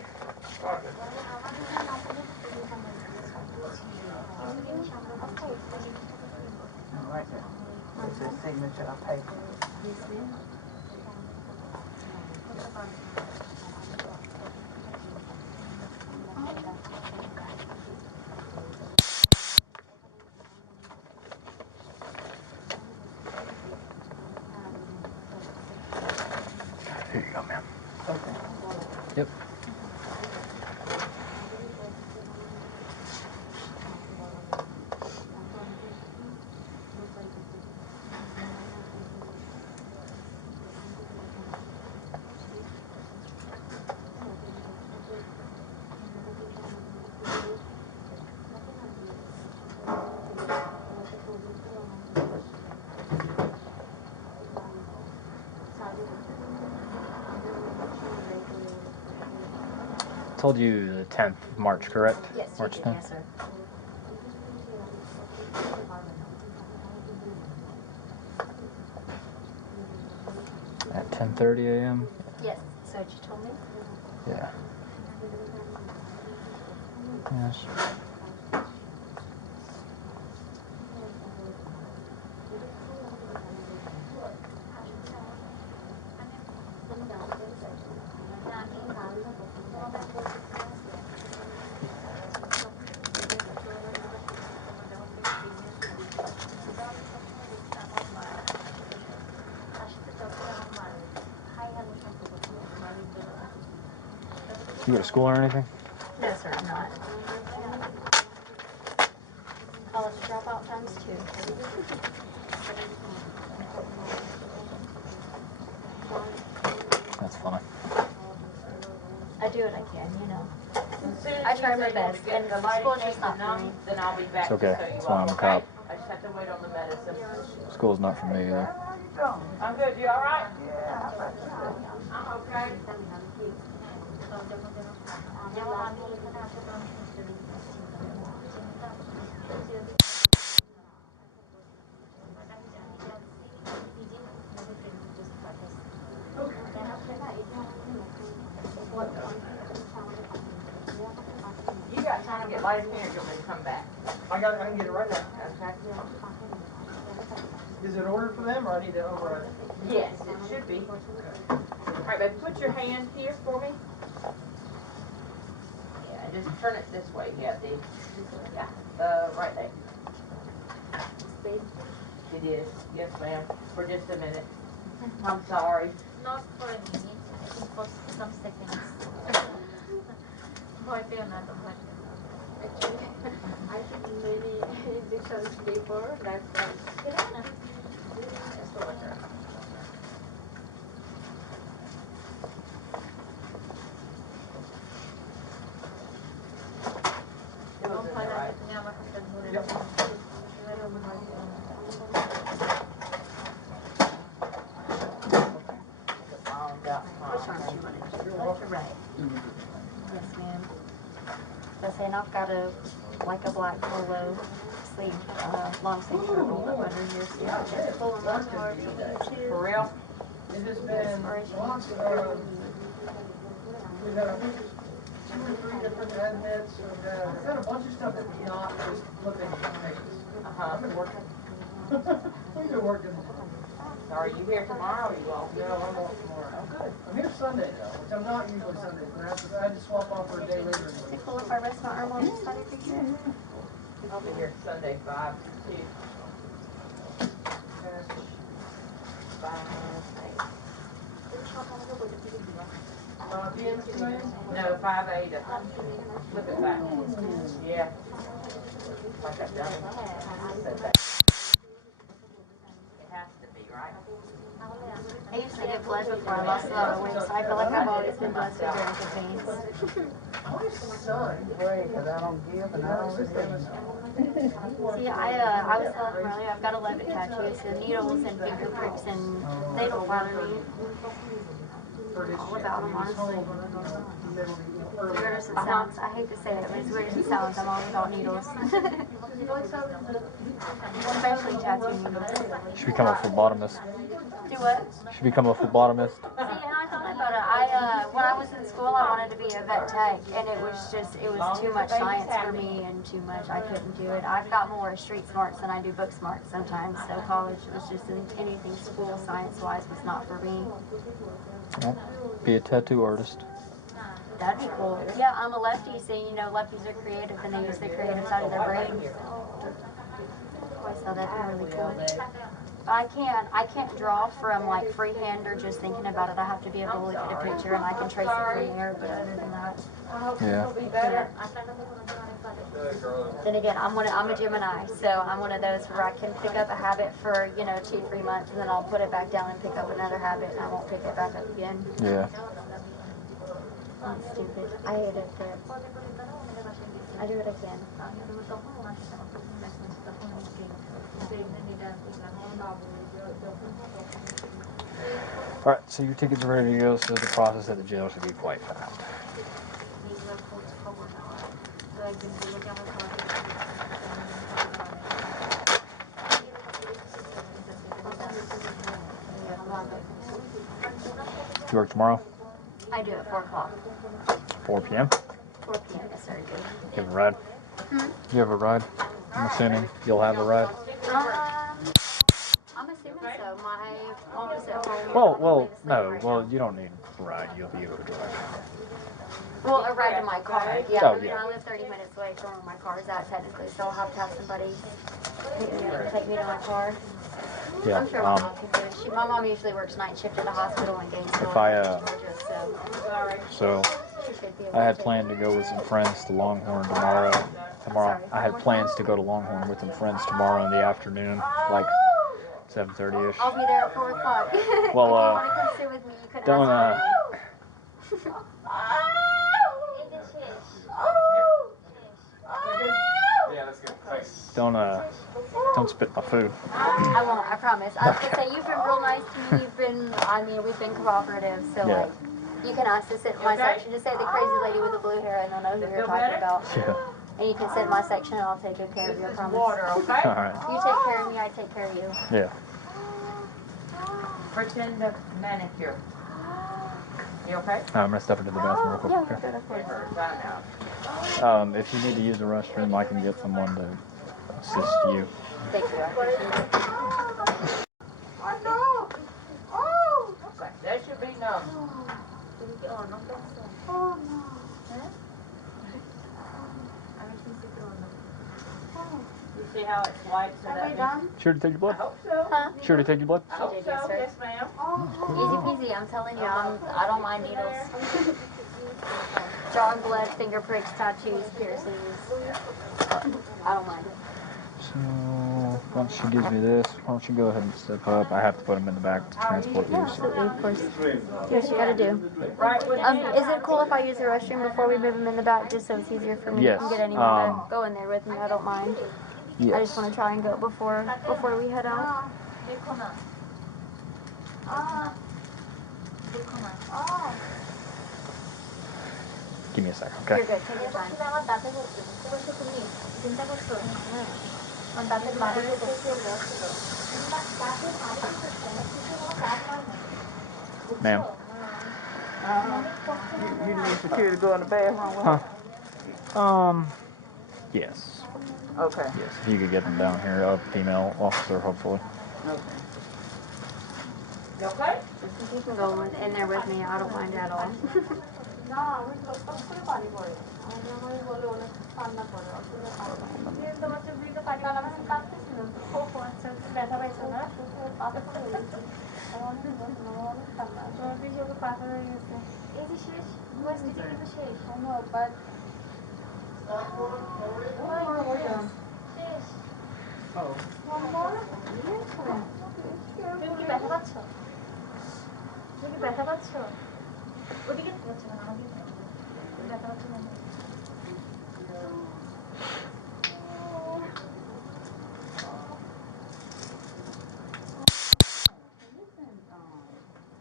Right there. It's his signature on paper. Here you go, ma'am. Okay. Yep. Told you the 10th of March, correct? Yes, you March did. 10th. Yes, sir. At 10:30 a.m. Yes. So what you told me? Yeah. Yes. You go to school or anything? No, sir, I'm not. College dropout times 2. That's funny. I do what I can, you know. As soon as I you try say my you want best, to get and the light school's change just not the for numb, me. then I'll be back It's to okay. show you That's why I'm a up, cop. okay? I just have to wait on the medicine. School's not for me either. How you doing? I'm good. You all right? Yeah, how about you? I'm okay. You got time to get lights in or you want me to come back? I can get it right now. Okay. Is it ordered for them or I need to override it? Yes, it should be. All right, baby, put your hand here for me. Yeah, just turn it this way. Yeah, right there. It is. Yes, ma'am. For just a minute. I'm sorry. Not for a minute. I think for some seconds. I feel not much. Actually, I took many injections before. That's why. It was in there, right? Which arm do you want Left or right? Yes, ma'am. That's saying I've got a black polo sleeve, long sleeve shirt rolled up under here. So yeah, just pull them up however you need to. For real? It's just been lots of, we've had 2 or 3 different admits, we've had a bunch of stuff that's not just flipping pages. I've been working. We've been working. So are you here tomorrow or are you off? No, I'm off tomorrow. Oh, good. I'm here Sunday though, which I'm not usually Sundays, but I had to swap off for a day later. Is it cool if I rest my arm on this side of your chair? I'll be here Sunday 5 to 2. 5, 8. No, 5, 8. Flip it back. Yeah. Like I've done it. Said that. It has to be, right? I used to get blood before I lost a lot of weight, so I feel like I've always been blessed with very good veins. My son, because I don't give and I don't receive. See, I was telling them earlier, I've got 11 tattoos, and needles and finger pricks, and they don't bother me. All about them, honestly. As weird as it sounds, I hate to say it, but as weird as it sounds, I'm all about needles. Especially tattoo needles. You should become a phlebotomist. Do what? You should become a phlebotomist. See, and I thought about it. When I was in school, I wanted to be a vet tech, and it was too much science for me and too much. I couldn't do it. I've got more street smarts than I do book smarts sometimes. So college was just anything school science-wise was not for me. Well, be a tattoo artist. That'd be cool. Yeah, I'm a lefty, so lefties are creative and they use the creative side of their brain. So that'd be really cool. But I can't draw from like freehand or just thinking about it. I have to be able to look at a picture and I can trace it from there. But other than that, Yeah. Then again, I'm a Gemini, so I'm one of those where I can pick up a habit for 2-3 months and then I'll put it back down and pick up another habit and I won't pick it back up again. Yeah. I'm stupid. I hate it, but I do it again. Alright, so your tickets are ready to go, so the process at the jail should be quite fast. You work tomorrow? I do at 4 o'clock. 4 p.m.? 4 p.m. Yes, sir. You have a ride? You have a ride? I'm assuming you'll have a ride. I'm assuming so. My mom is at home. Well, you don't need a ride. You'll be able to drive. Well, a ride to my car. Yeah, Oh, I mean, I live 30 minutes away from where my car is at, technically, so I'll have to have somebody pick me up and take me to my car. Yeah. I'm sure my mom can do it. My mom usually works night shift at the hospital in Gainesville, Georgia, So she should be able I had to planned to go with some friends to LongHorn tomorrow. I had plans to go to LongHorn with some friends tomorrow in the afternoon, like 7:30ish. I'll be there at 4 o'clock. Well, if you want to come sit with me, you can don't ask me. Yeah, that's good. Thanks. Don't spit my food. I won't, I promise. I was gonna say, you've been real nice to me. We've been cooperative, so Yeah. like, you can ask to sit in my section. Just say the crazy lady with the blue hair and they'll know who you're talking about. Yeah. And you can sit in my section and I'll take good care of you, I promise. Water, okay? Alright. You take care of me, I take care of you. Yeah. Pretend the manicure. You okay? I'm gonna step into the bathroom real quick. Yeah, Okay? good, of course. Find out. If you need to use the restroom, I can get someone to assist you. Thank you, I appreciate it. That should be numb. You see how it's white? So Are that we means- done? Sure to take your blood? I hope so. Huh? Sure to take your blood? I hope did, so. yes, sir. Yes, ma'am. Easy peasy, I'm telling you, I don't mind needles. Drawing blood, finger pricks, tattoos, piercings. I don't mind it. So, once she gives me this, why don't you go ahead and step up? I have to put them in the back to transport Yeah, these. absolutely, of course. Do what you gotta do. Right with Is it cool if I use the restroom before we move them in the back, just so it's easier for me Yes, to get anyone to go in there with me? I don't mind. I Yes. just want to try and go before we head out. Give me a second, okay? You're good. Take your time. Ma'am. You need security to go in the bathroom with her? Yes. Okay. Yes, if you could get them down here, a female officer, hopefully. Okay. You okay? You can go in there with me. I don't mind at all.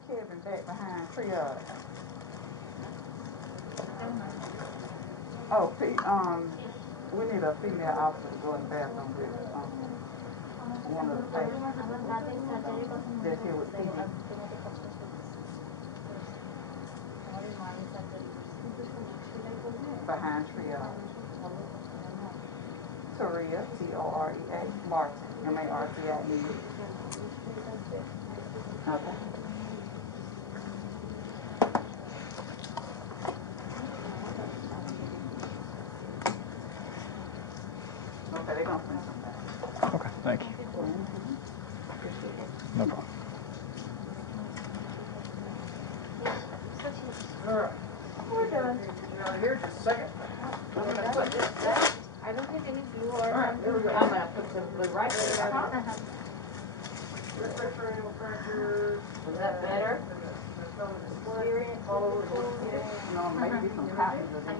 Kevin back behind triage. Oh, we need a female officer to go in the bathroom with one of the patients that's here with PD. Behind triage. Torea, Torea, Martin, M-A-R-T-I-E. Okay. Okay, they're gonna print something. Okay, thank you. No problem. Alright. We're done. Get out of here just a second. I'm gonna put this back. I don't think any blue or Alright, there we go. I'm gonna put some blue right there. Is that better? No, maybe some copies of these.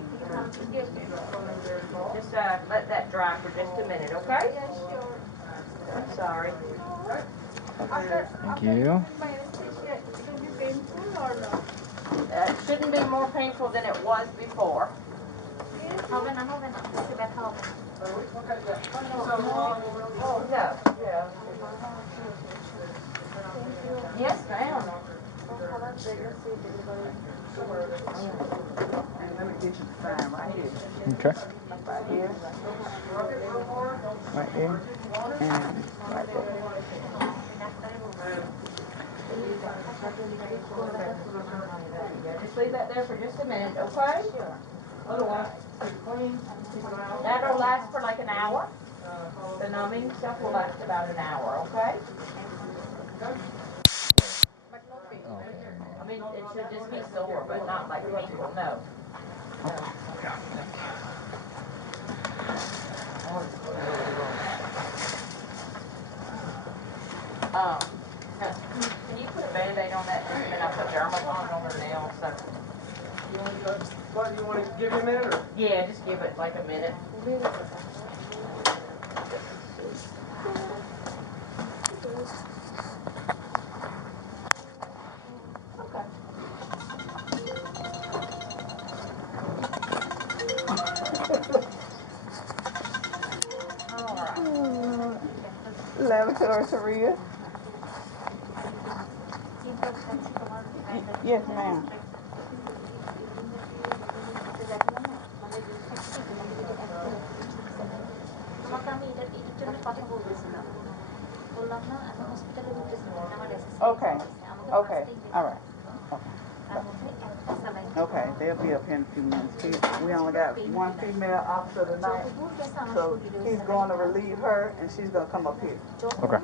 Just let that dry for just a minute, okay? Yeah, sure. I'm sorry. Thank you. It shouldn't be more painful than it was before. Hold on, hold on. This is about help. Oh, yeah. Yeah. Yes, ma'am. And let me get you the sign right here. Okay. Right here. Right here. And right there. Just leave that there for just a minute, okay? Otherwise, keep it clean, keep it out. That'll last for like an hour. The numbing stuff will last about an hour, okay? I mean, it should just be sore, but not like painful, no. Can you put a Band-Aid on that and then I put Dermazine on their nails? So. What, do you want to give you a minute or? Yeah, just give it like a minute. Lavatory, Torea. Yes, ma'am. Okay. Okay. All right. Okay, they'll be up here in a few minutes. We only got one female officer tonight, so he's going to relieve her, and she's going to come up here. Okay.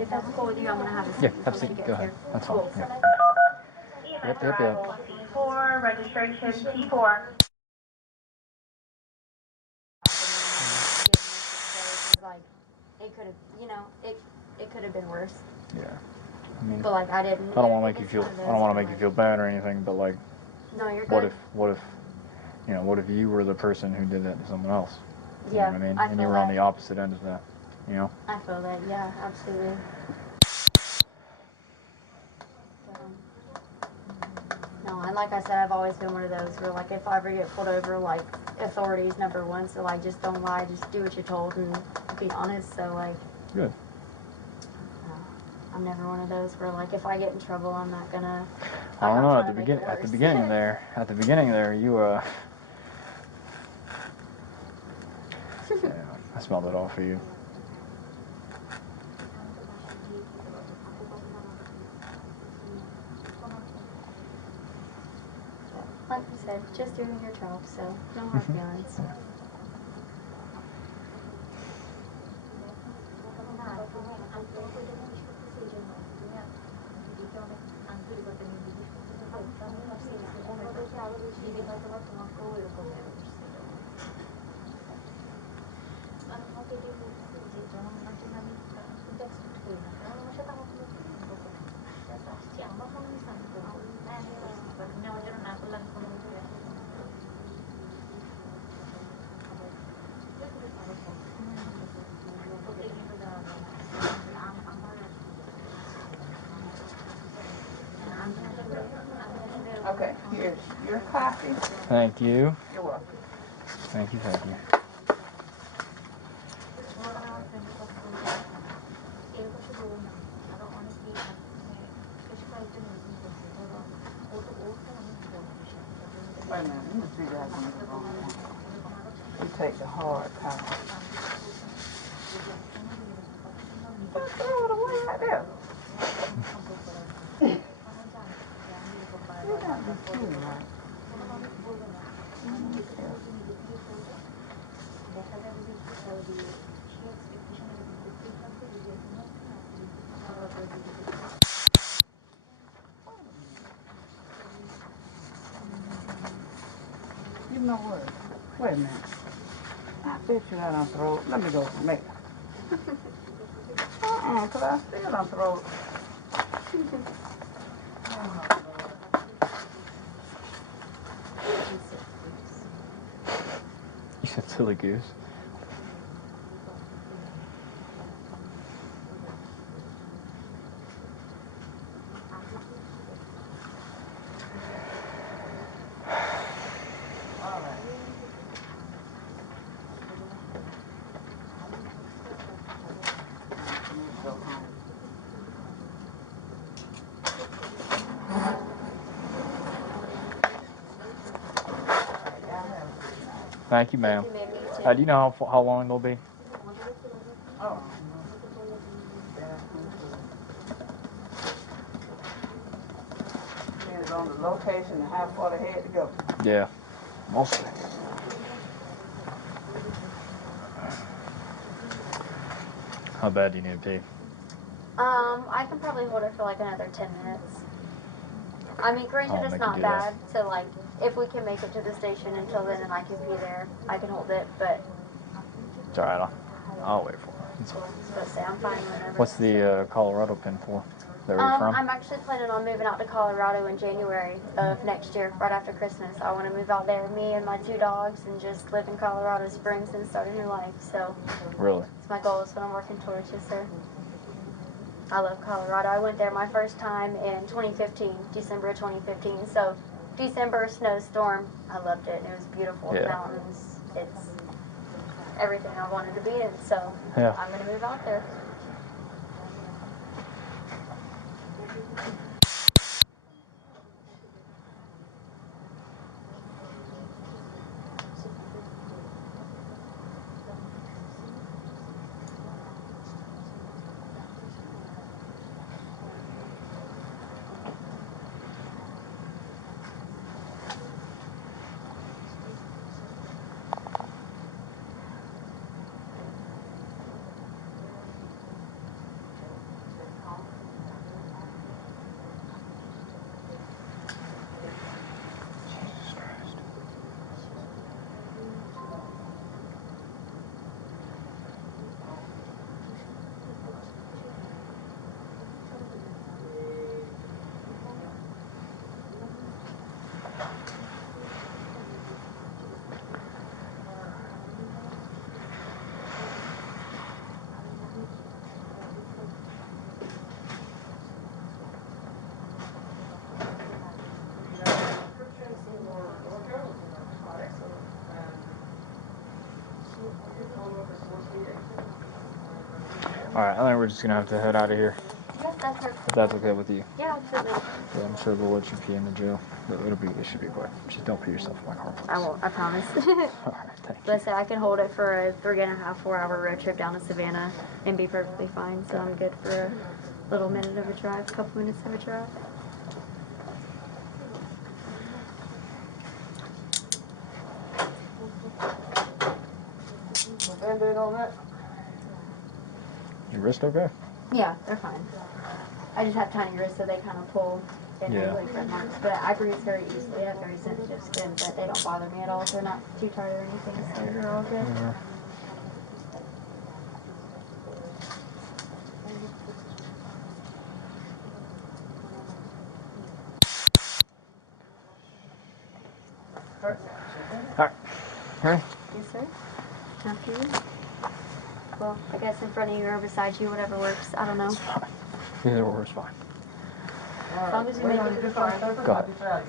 If that's cool with you, I'm gonna have a Yeah, have a seat. Go ahead. That's fine. Yeah. Yep. T4, registration T4. Like, it could have, you know, it could have been worse. Yeah. I mean, But like, I didn't. I don't want to make you feel. I don't want to make you feel bad or anything. But like, No, you're what good. what if you were the person who did that to someone else? You Yeah, know what I mean? I And you feel were on that. the opposite end of that. You know? I feel that. Yeah, absolutely. No, And like I said, I've always been one of those where, like, if I ever get pulled over, like, authorities number one, so like, just don't lie, just do what you're told and be honest. So like, Good. I'm never one of those where, like, if I get in trouble, I'm not gonna. I don't I'm know. not At the trying to make beginning, it at the worse. beginning there, you yeah, I smelled it off of you. Like I said, just doing your job, so no hard feelings. Okay, here's your copy. Thank you. You're welcome. Thank you. Thank you. Wait a minute, let me figure out the wrong one. You take the hard copy. Just throw it away right there. You got this too, right? You know what? Wait a minute. I bet you I done throw it. Let me go make it. Cause I still done throw it. You said silly goose. Thank you, ma'am. Do you know how long it'll be? Oh. Depends on the location and how far they had to go. Yeah, mostly. How bad do you need to pee? I can probably hold it for like another 10 minutes. I mean, granted, I'll it's make not you do that. bad, so like, if we can make it to the station until then and I can be there, I can hold it, but It's alright, I'll wait for it. It's fine. let's say I'm fine whenever. What's the Colorado pin for? Is that where you're from? I'm actually planning on moving out to Colorado in January of next year, right after Christmas. I want to move out there, me and my 2 dogs, and just live in Colorado Springs and start a new life. So Really? it's my goal. It's what I'm working towards, yes, sir. I love Colorado. I went there my first time in 2015, December of 2015. So December snowstorm, I loved it. It was beautiful. Yeah. Mountains. It's everything I wanted to be in. So Yeah. I'm going to move out there. Alright, I think we're just gonna have to head out of here. Yes, that's perfect. If that's okay with you. Yeah, absolutely. Yeah, I'm sure they'll let you pee in the jail. But it should be quick. Just don't pee yourself in my car, please. I won't, I promise. Alright, thank you. Let's say I can hold it for a 3.5, 4 hour road trip down to Savannah and be perfectly fine. So I'm good for a little minute of a drive, couple minutes of a drive. Band-aid on that? Your wrist okay? Yeah, they're fine. I just have tiny wrists, so they kind of pull and Yeah. they like red marks. But I bruise very easily. I have very sensitive skin, but they don't bother me at all. They're not too tired or anything, so you're all good. Yeah. Alright. Ready? Yes, sir. After you. Well, I guess in front of you or beside you, whatever works. I don't know. Either or is fine. As long as you make it to the car. Go ahead.